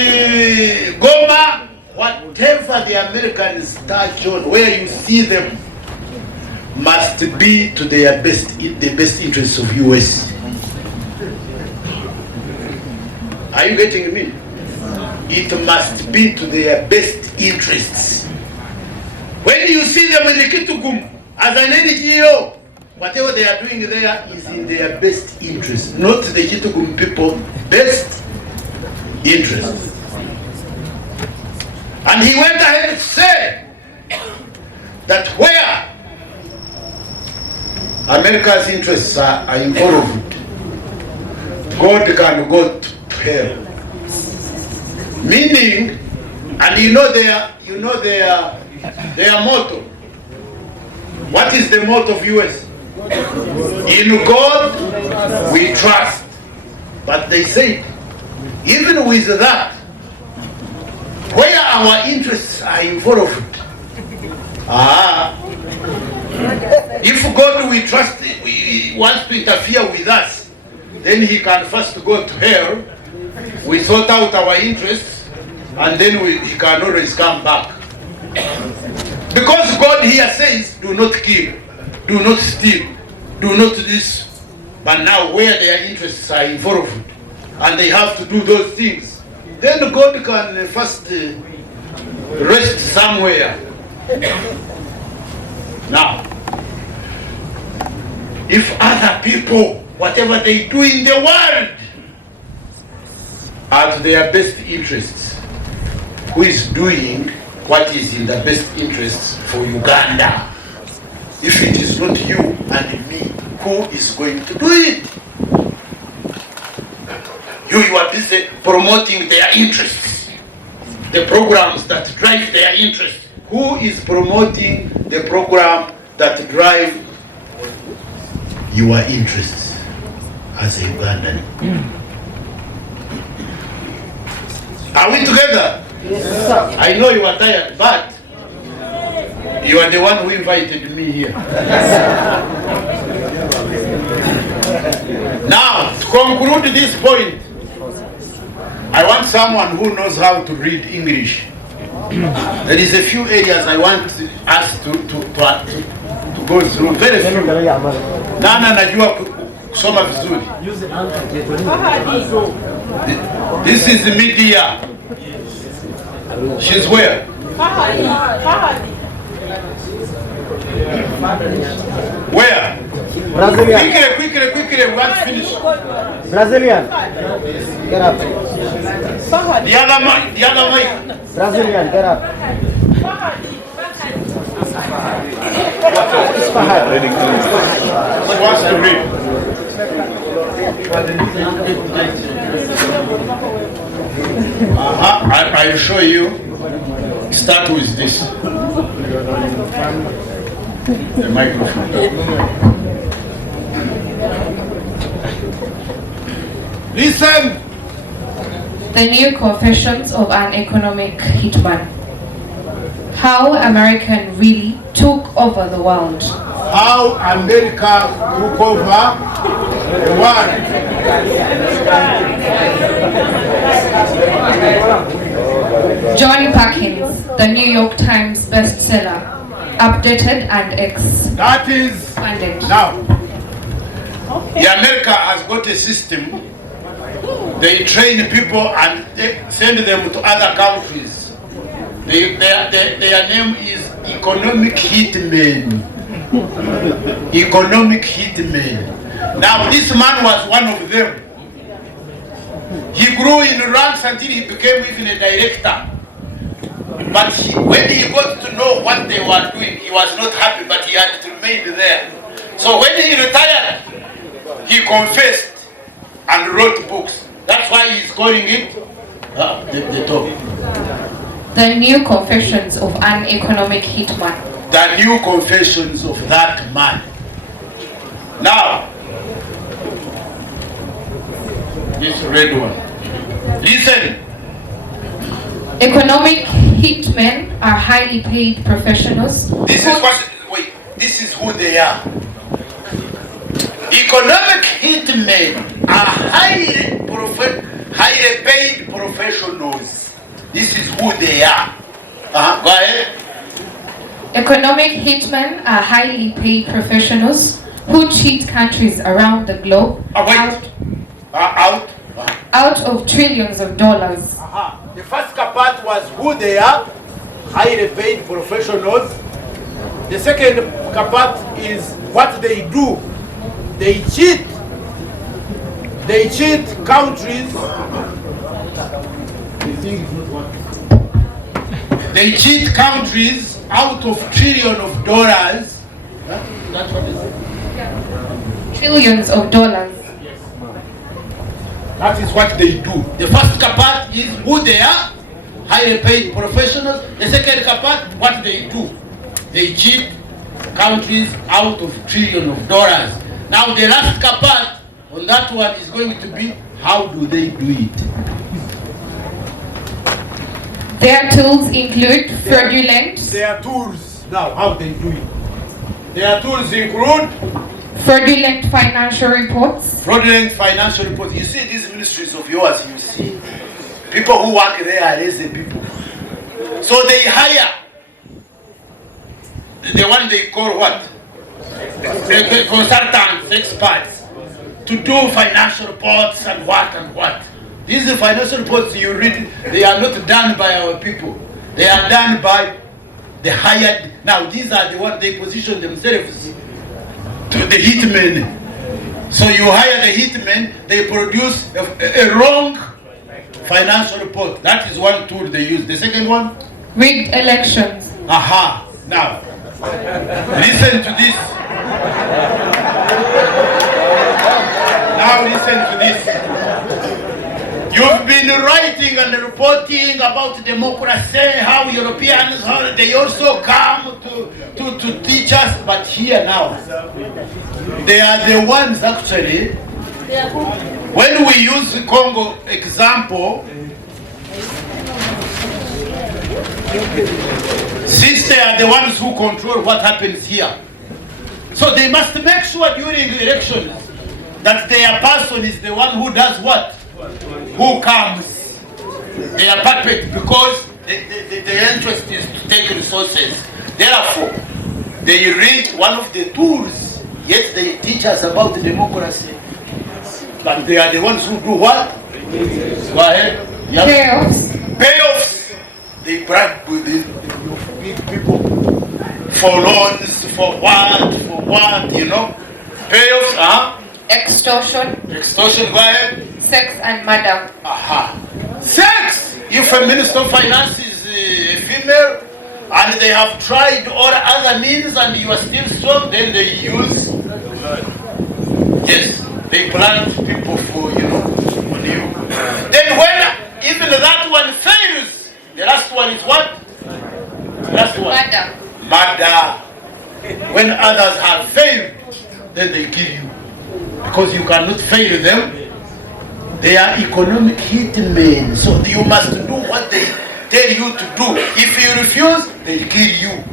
Goma, whatever the Americans touch on, where you see them, must be to their best, the best interests of US. Are you getting me? It must be to their best interests. When you see them in the Kitugum as an NGO, whatever they are doing there is in their best interest, not the Kitugum people best interest. And he went ahead to say that where America's interests are involved, God can go to hell. Meaning, and you know their motto. What is the motto of US? In God we trust. But they say, even with that, where our interests are involved, if God we trust, he wants to interfere with us, then he can first go to hell we sort out our interests, and then he can always come back. Because God here says, do not kill, do not steal, do not this. But now where their interests are involved, and they have to do those things, then God can first rest somewhere. Now, if other people, whatever they do in the world, are to their best interests, who is doing what is in the best interests for Uganda? If it is not you and me, who is going to do it? You are busy promoting their interests, the programs that drive their interests. Who is promoting the program that drive your interests as a Ugandan? Are we together? Yes, sir. I know you are tired, but you are the one who invited me here. Now, to conclude this point, I want someone who knows how to read English. There is a few areas I want us to go through. Very few. Nana najua kusoma vizuri. This is the media. She's where? Where? Brazilian. Quickly, we want to finish. Brazilian. Get up. The other mic. Brazilian, get up. She wants to read. I'll show you. Start with this. The microphone. Listen. The New Confessions of an Economic Hitman. How America really took over the world. How America took over the world. John Perkins, the New York Times bestseller, updated and That is expanded. now. The America has got a system. They train people and they send them to other countries. Their name is economic hitmen. Economic hitmen. Now this man was one of them. He grew in ranks until he became even a director. But when he got to know what they were doing, he was not happy, but he had to remain there. So when he retired, he confessed and wrote books. That's why he's calling it the top. The New Confessions of an Economic Hitman. The New Confessions of that man. Now, this red one. Listen. Economic hitmen are highly paid professionals. This is who they are. Economic hitmen are highly paid professionals. This is who they are. Go ahead. Economic hitmen are highly paid professionals who cheat countries around the globe out of trillions of dollars. The first part was who they are, highly paid professionals. The second part is what they do. They cheat. They cheat countries. They cheat countries out of trillions of dollars. That's what it is. Trillions of dollars. That is what they do. The first part is who they are, highly paid professionals. The second part, what they do. They cheat countries out of trillions of dollars. Now the last part on that one is going to be how do they do it? Their tools include fraudulent. Their tools. Now how they do it? Their tools include Fraudulent financial reports. Fraudulent financial reports. You see these ministries of yours, you see people who work there are lazy people. So they hire the one they call what? The consultants, experts, to do financial reports and what and what. These are financial reports you read, they are not done by our people. They are done by the hired. Now these are the ones they position themselves to the hitmen. So you hire the hitmen, they produce a wrong financial report. That is one tool they use. The second one? Rigged elections. Aha. Now, listen to this. Now listen to this. You've been writing and reporting about democracy, how Europeans, how they also come to teach us, but here now, they are the ones actually, when we use the Congo example, since they are the ones who control what happens here, so they must make sure during the elections that their person is the one who does what? Who comes? They are puppet because the interest is to take resources. Therefore, they read one of the tools. Yes, they teach us about democracy. But they are the ones who do what? Go ahead. Yep. Payoffs. Payoffs. They brag with these people for loans, for what, you know. Payoffs, huh? Extortion. Extortion, go ahead. Sex and murder. Aha. Sex! If a minister of finance is a female and they have tried all other means and you are still strong, then they use. Yes, they plant people for, you know, on you. Then when even that one fails, the last one is what? The last one? Murder. Murder. When others have failed, then they kill you. Because you cannot fail them. They are economic hitmen. So you must do what they tell you to do. If you refuse, they kill you.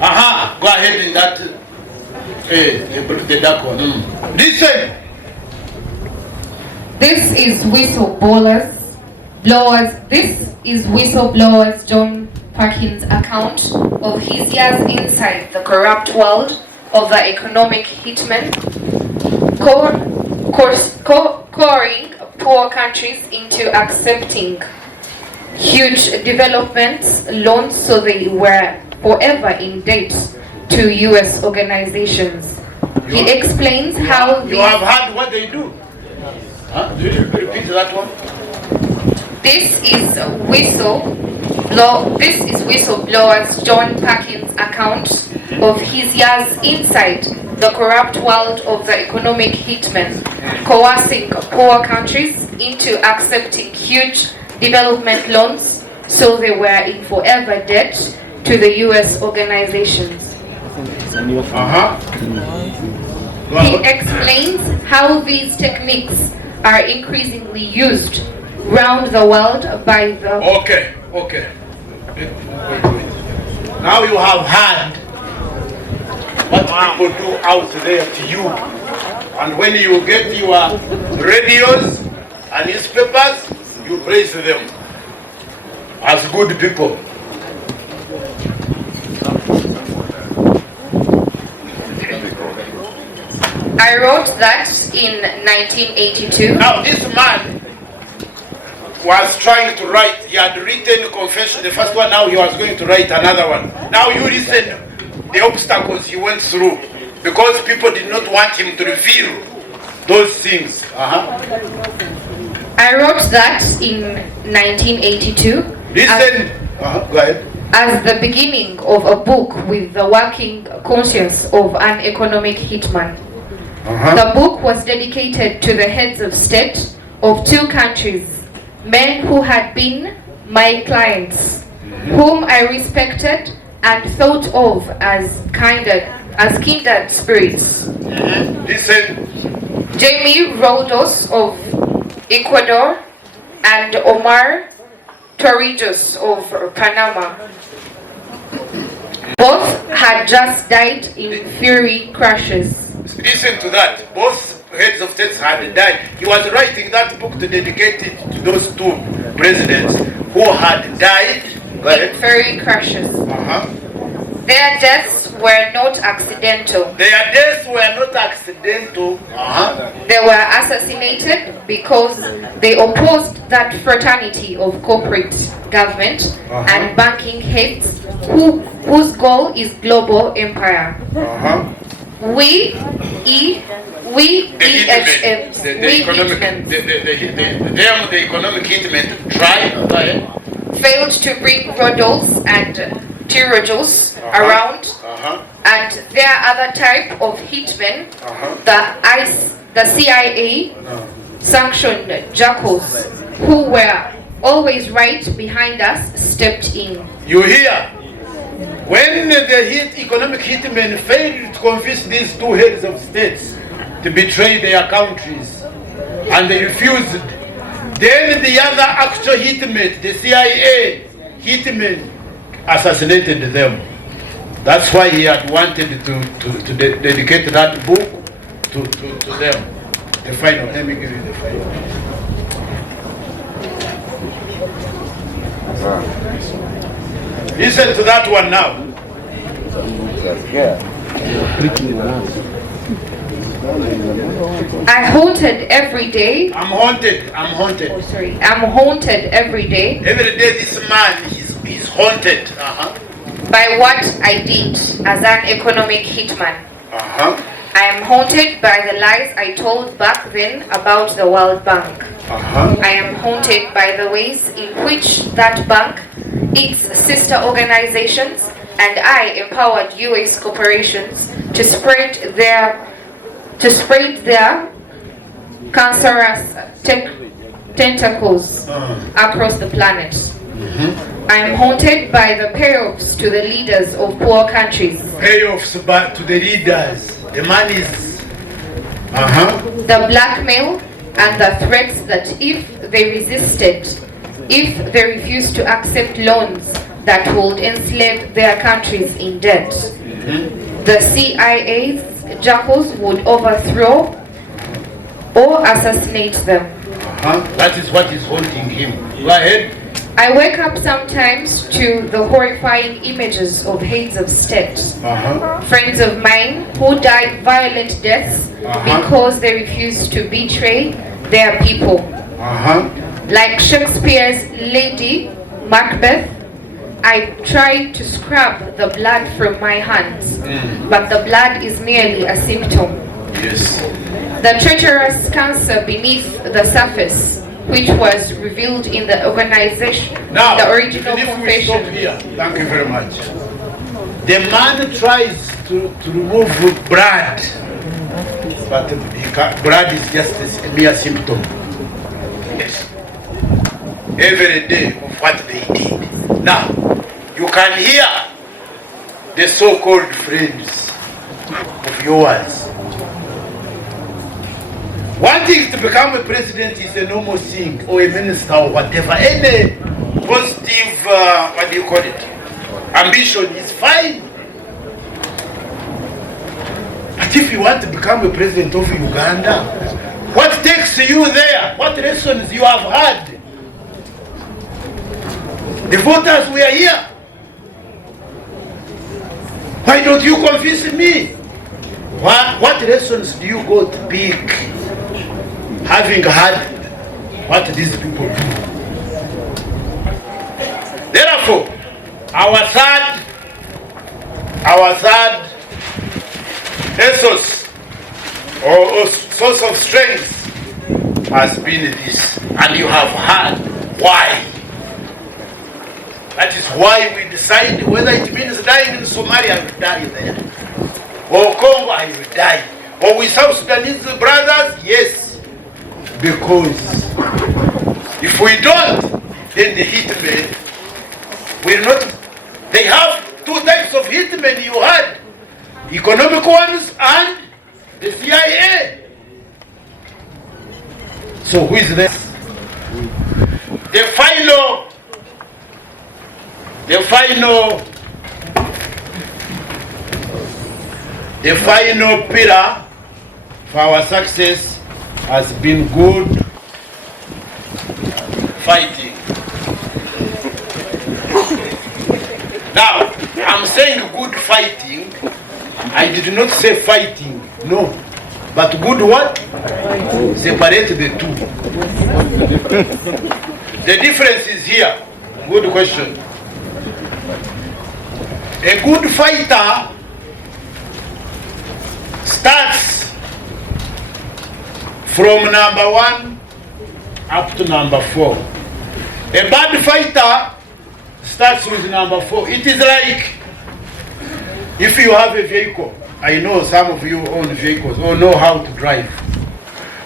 Aha, go ahead in that. The dark one. Listen. This is whistleblowers John Perkins' account of his years inside the corrupt world of the economic hitmen, coring poor countries into accepting huge development loans so they were forever in debt to US organizations. He explains how you have heard what they do. Huh? Do you repeat that one? This is whistleblowers John Perkins' account of his years inside the corrupt world of the economic hitmen, coercing poor countries into accepting huge development loans so they were in forever debt to the US organizations. He explains how these techniques are increasingly used round the world by the... Okay. Now you have heard what people do out there to you. And when you get your radios and newspapers, you praise them as good people. I wrote that in 1982. Now this man was trying to write, he had written confession, the first one, now he was going to write another one. Now you listen the obstacles he went through because people did not want him to reveal those things. I wrote that in 1982. Listen, go ahead. As the beginning of a book with the working conscience of an economic hitman. The book was dedicated to the heads of state of two countries, men who had been my clients, whom I respected and thought of as kindred spirits. Listen. Jamie Roldos of Ecuador and Omar Torrijos of Panama. Both had just died in fiery crashes. Listen to that. Both heads of states had died. He was writing that book to dedicate it to those two presidents who had died. In fiery crashes. Their deaths were not accidental. Their deaths were not accidental. They were assassinated because they opposed that fraternity of corporate government and banking heads whose goal is global empire. We EHMs, the economic hitmen tried failed to bring Rodolphs and Tirojos around, and there are other type of hitmen, the CIA sanctioned jackals who were always right behind us stepped in. You hear? When the economic hitmen failed to convince these two heads of states to betray their countries, and they refused, then the other actual hitmen, the CIA hitmen, assassinated them. That's why he had wanted to dedicate that book to them. The final, let me give you the final. Listen to that one now. I haunted every day. I'm haunted. Oh, sorry. I'm haunted every day. Every day this man is haunted. By what I did as an economic hitman. I am haunted by the lies I told back then about the World Bank. I am haunted by the ways in which that bank, its sister organizations, and I empowered US corporations to spread their cancerous tentacles across the planet. I am haunted by the payoffs to the leaders of poor countries. Payoffs back to the leaders. The money is the blackmail and the threats that if they resisted, if they refused to accept loans that would enslave their countries in debt, the CIA's jackals would overthrow or assassinate them. That is what is haunting him. Go ahead. I wake up sometimes to the horrifying images of heads of state, friends of mine who died violent deaths because they refused to betray their people. Like Shakespeare's Lady Macbeth, I tried to scrub the blood from my hands, but the blood is merely a symptom. Yes. The treacherous cancer beneath the surface, which was revealed in the organization, now, the original if confession. we stop here, thank you very much. The man tries to remove blood, but blood is just a mere symptom. Yes. Every day of what they did. Now, you can hear the so-called friends of yours. Wanting to become a president is a normal thing, or a minister, or whatever. Any positive, what do you call it, ambition is fine. But if you want to become a president of Uganda, what takes you there? What lessons you have had? The voters were here. Why don't you convince me? What lessons do you go to pick, having had what these people do? Therefore, our third ethos or source of strength has been this, and you have heard why. That is why we decide whether it means dying in Somalia, I will die there, or Congo, I will die, or with South Sudanese brothers, yes, because if we don't, then the hitmen will not. They have two types of hitmen you had, economic ones and the CIA. So who is this? The final The final pillar for our success has been good fighting. Now, I'm saying good fighting. I did not say fighting, no. But good what? Separate the two. The difference is here. Good question. A good fighter starts from number 1 up to number 4. A bad fighter starts with number 4. It is like if you have a vehicle. I know some of you own vehicles or know how to drive.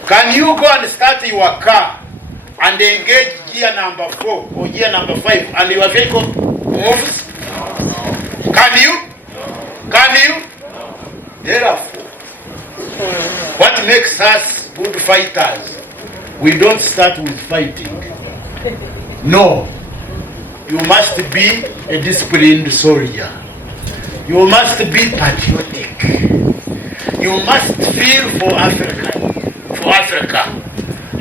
Can you go and start your car and engage gear number 4 or gear number 5 and your vehicle moves? Can you? Can you? Therefore, what makes us good fighters? We don't start with fighting. No. You must be a disciplined soldier. You must be patriotic. You must feel for Africa.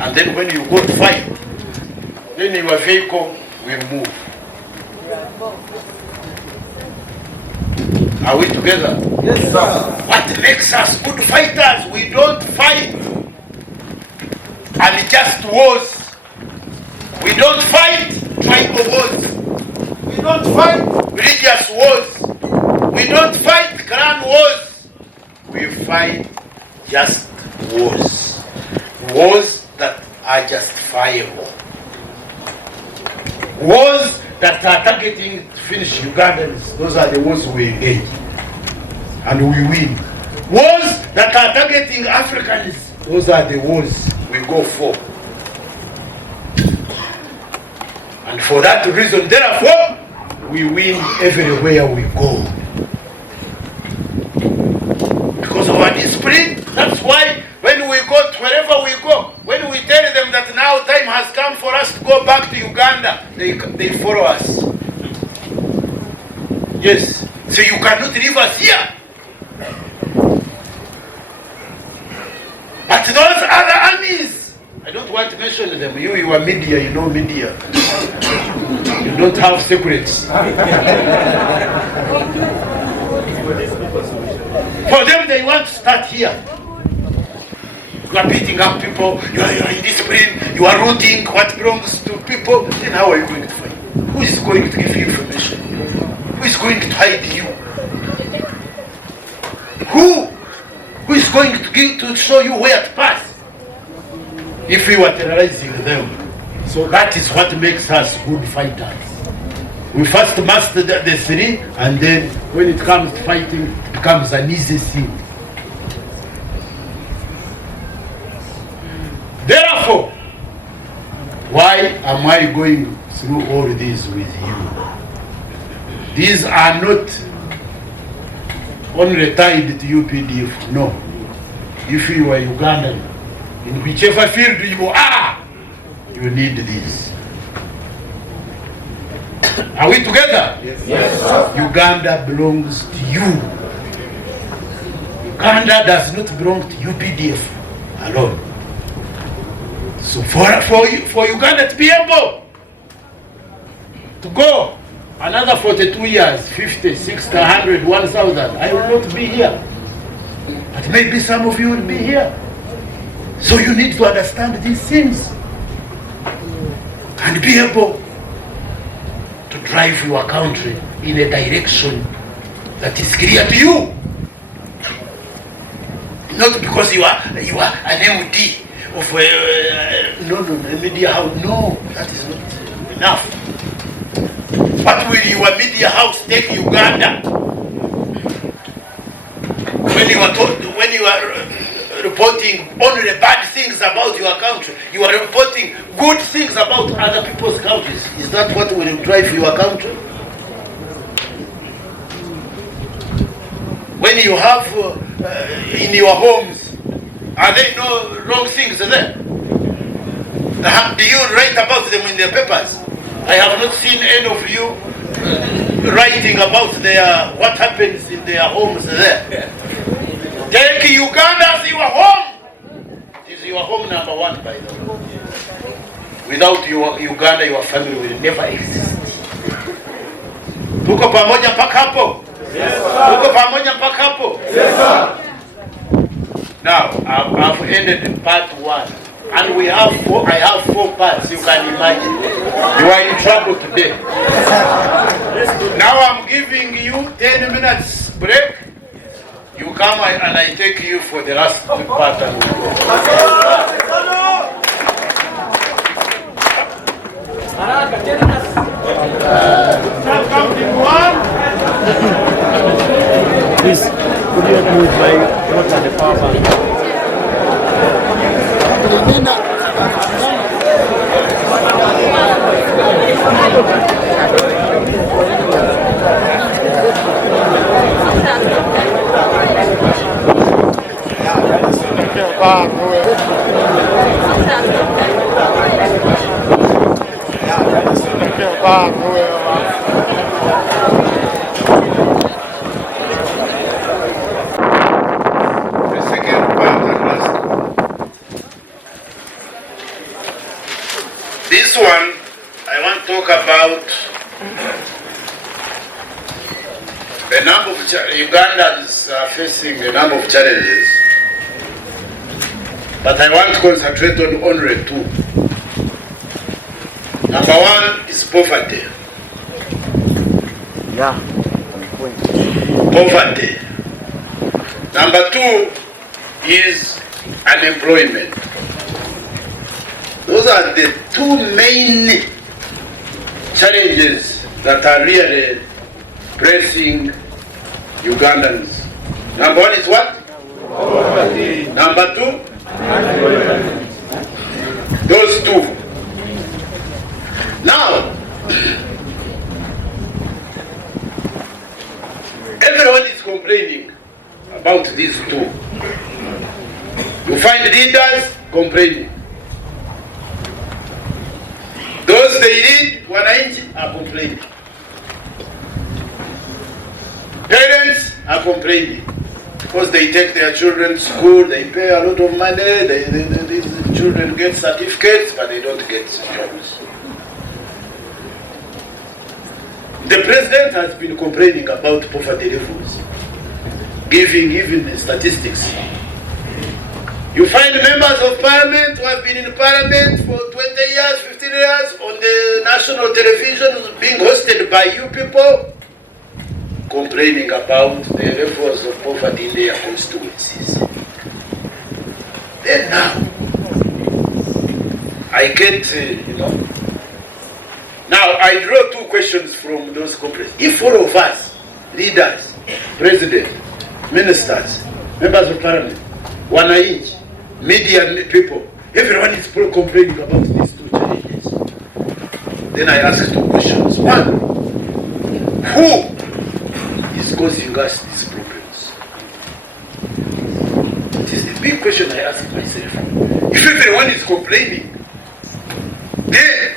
And then when you go to fight, then your vehicle will move. Are we together? Yes, sir. What makes us good fighters? We don't fight unjust wars. We don't fight tribal wars. We don't fight religious wars. We don't fight clan wars. We fight just wars. Wars that are justifiable. Wars that are targeting to finish Ugandans. Those are the wars we engage. And we win. Wars that are targeting Africans. Those are the wars we go for. And for that reason, therefore, we win everywhere we go. Because of our discipline, that's why when we go to wherever we go, when we tell them that now time has come for us to go back to Uganda, they follow us. Yes. So you cannot leave us here. But those other armies, I don't want to mention them. You are media, you know media. You don't have secrets. For them, they want to start here. You are beating up people, you are indisciplined, you are rooting what belongs to people. Then how are you going to fight? Who is going to give you information? Who is going to hide you? Who is going to show you where to pass? If you are terrorizing them. So that is what makes us good fighters. We first master the three, and then when it comes to fighting, it becomes an easy thing. Therefore, why am I going through all this with you? These are not only tied to UPDF, no. If you are Ugandan, in whichever field you are, you need this. Are we together? Yes, sir. Uganda belongs to you. Uganda does not belong to UPDF alone. So for Uganda to be able to go another 42 years, 50, 60, 100, 1,000, I will not be here. But maybe some of you will be here. So you need to understand these things and be able to drive your country in a direction that is clear to you. Not because you are an MD of a media house. No, that is not enough. What will your media house take Uganda? When you are reporting only bad things about your country, you are reporting good things about other people's countries. Is that what will drive your country? When you have in your homes, are there no wrong things there? Do you write about them in the papers? I have not seen any of you writing about what happens in their homes there. Take Uganda as your home. It is your home number one, by the way. Without your Uganda, your family will never exist. Tuko pamoja mpaka hapo? Yes, sir. Tuko pamoja mpaka hapo? Yes, sir. Now, I've ended part 1. And I have 4 parts, you can imagine. You are in trouble today. Now I'm giving you 10 minutes break. You come and I take you for the last part and we go. Now counting 1. Please, could you help me with my watch and the power bank? This one, I want to talk about the number of Ugandans are facing a number of challenges, but I want to concentrate on only 2. Number 1 is poverty. Yeah. Poverty. Number 2 is unemployment. Those are the 2 main challenges that are really pressing Ugandans. Number 1 is what? Poverty. Number 2? Those 2. Now, everyone is complaining about these 2. You find leaders complaining. Those they lead, wananchi are complaining. Parents are complaining because they take their children to school, they pay a lot of money, these children get certificates, but they don't get jobs. The president has been complaining about poverty levels, giving even statistics. You find members of parliament who have been in parliament for 20 years, 15 years, on the national television being hosted by you people, complaining about the levels of poverty in their constituencies. Then now, I get, now I draw 2 questions from those complaints. If all of us, leaders, president, ministers, members of parliament, wananchi, media people, everyone is complaining about these 2 challenges, then I ask 2 questions. 1, who is causing us these problems? It is the big question I ask myself. If everyone is complaining, then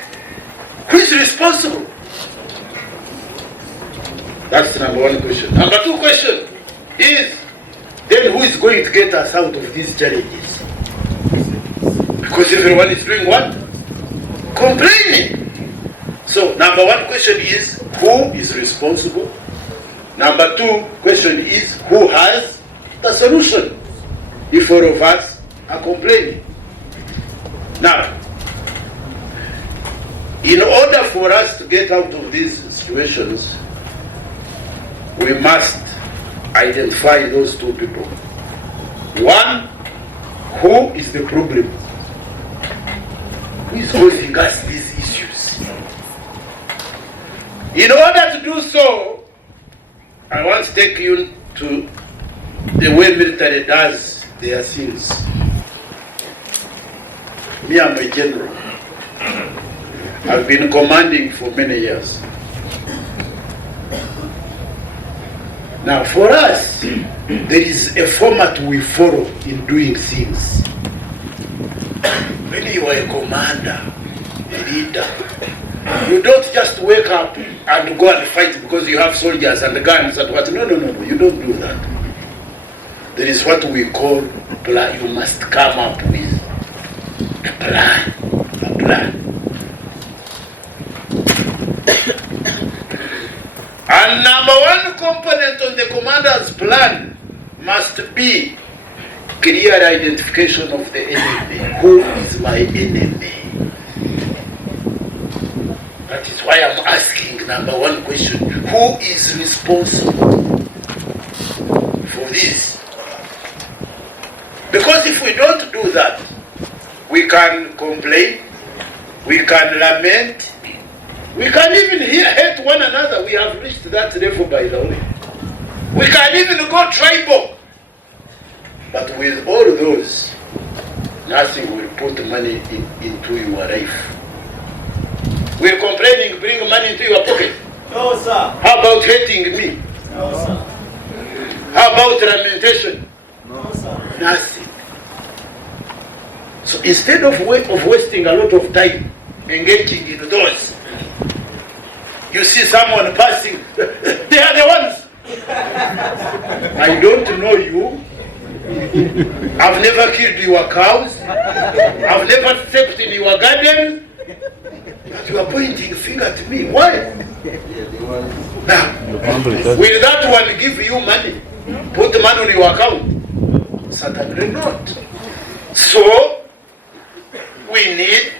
who is responsible? That's number 1 question. Number 2 question is, then who is going to get us out of these challenges? Because everyone is doing what? Complaining. So number 1 question is, who is responsible? Number 2 question is, who has the solution? If all of us are complaining. Now, in order for us to get out of these situations, we must identify those 2 people. 1, who is the problem? Who is causing us these issues? In order to do so, I want to take you to the way military does their things. Me, I'm a general. I've been commanding for many years. Now, for us, there is a format we follow in doing things. When you are a commander, a leader, you don't just wake up and go and fight because you have soldiers and guns and what. No, you don't do that. there is what we call plan. You must come up with a plan. A plan. And number one component on the commander's plan must be clear identification of the enemy. Who is my enemy? That is why I'm asking number one question. Who is responsible for this? Because if we don't do that, we can complain, we can lament, we can even hate one another. We have reached that level, by the way. We can even go tribal. But with all those, nothing will put money into your life. We're complaining, bring money into your pocket. No, sir. How about hating me? No, sir. How about lamentation? No, sir. Nothing. So instead of wasting a lot of time engaging in those, you see someone passing, they are the ones. I don't know you. I've never killed your cows. I've never stepped in your garden. But you are pointing a finger at me. Why? Now, will that one give you money? Put the money on your account? Certainly not. So, we need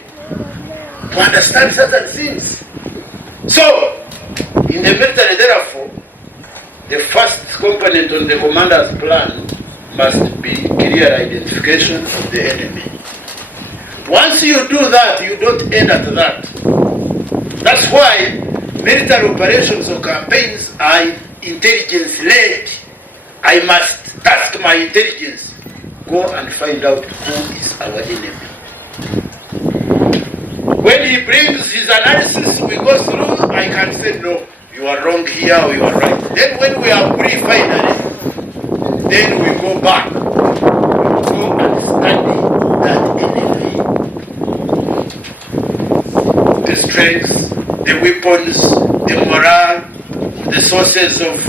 to understand certain things. So, in the military, therefore, the first component on the commander's plan must be clear identification of the enemy. Once you do that, you don't end at that. That's why military operations or campaigns are intelligence-led. I must task my intelligence. Go and find out who is our enemy. When he brings his analysis, we go through, I can say, no, you are wrong here or you are right. Then when we agree finally, then we go back. Go and study that enemy. The strengths, the weapons, the morale, the sources of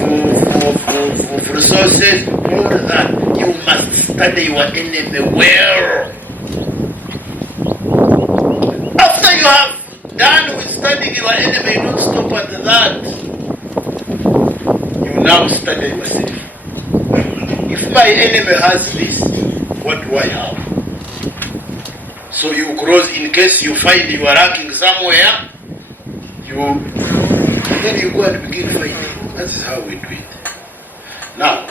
resources, all that. You must study your enemy well. After you have done with studying your enemy, don't stop at that. You now study yourself. If my enemy has this, what do I have? So you cross, in case you find you are lacking somewhere, then you go and begin fighting. That is how we do it. Now,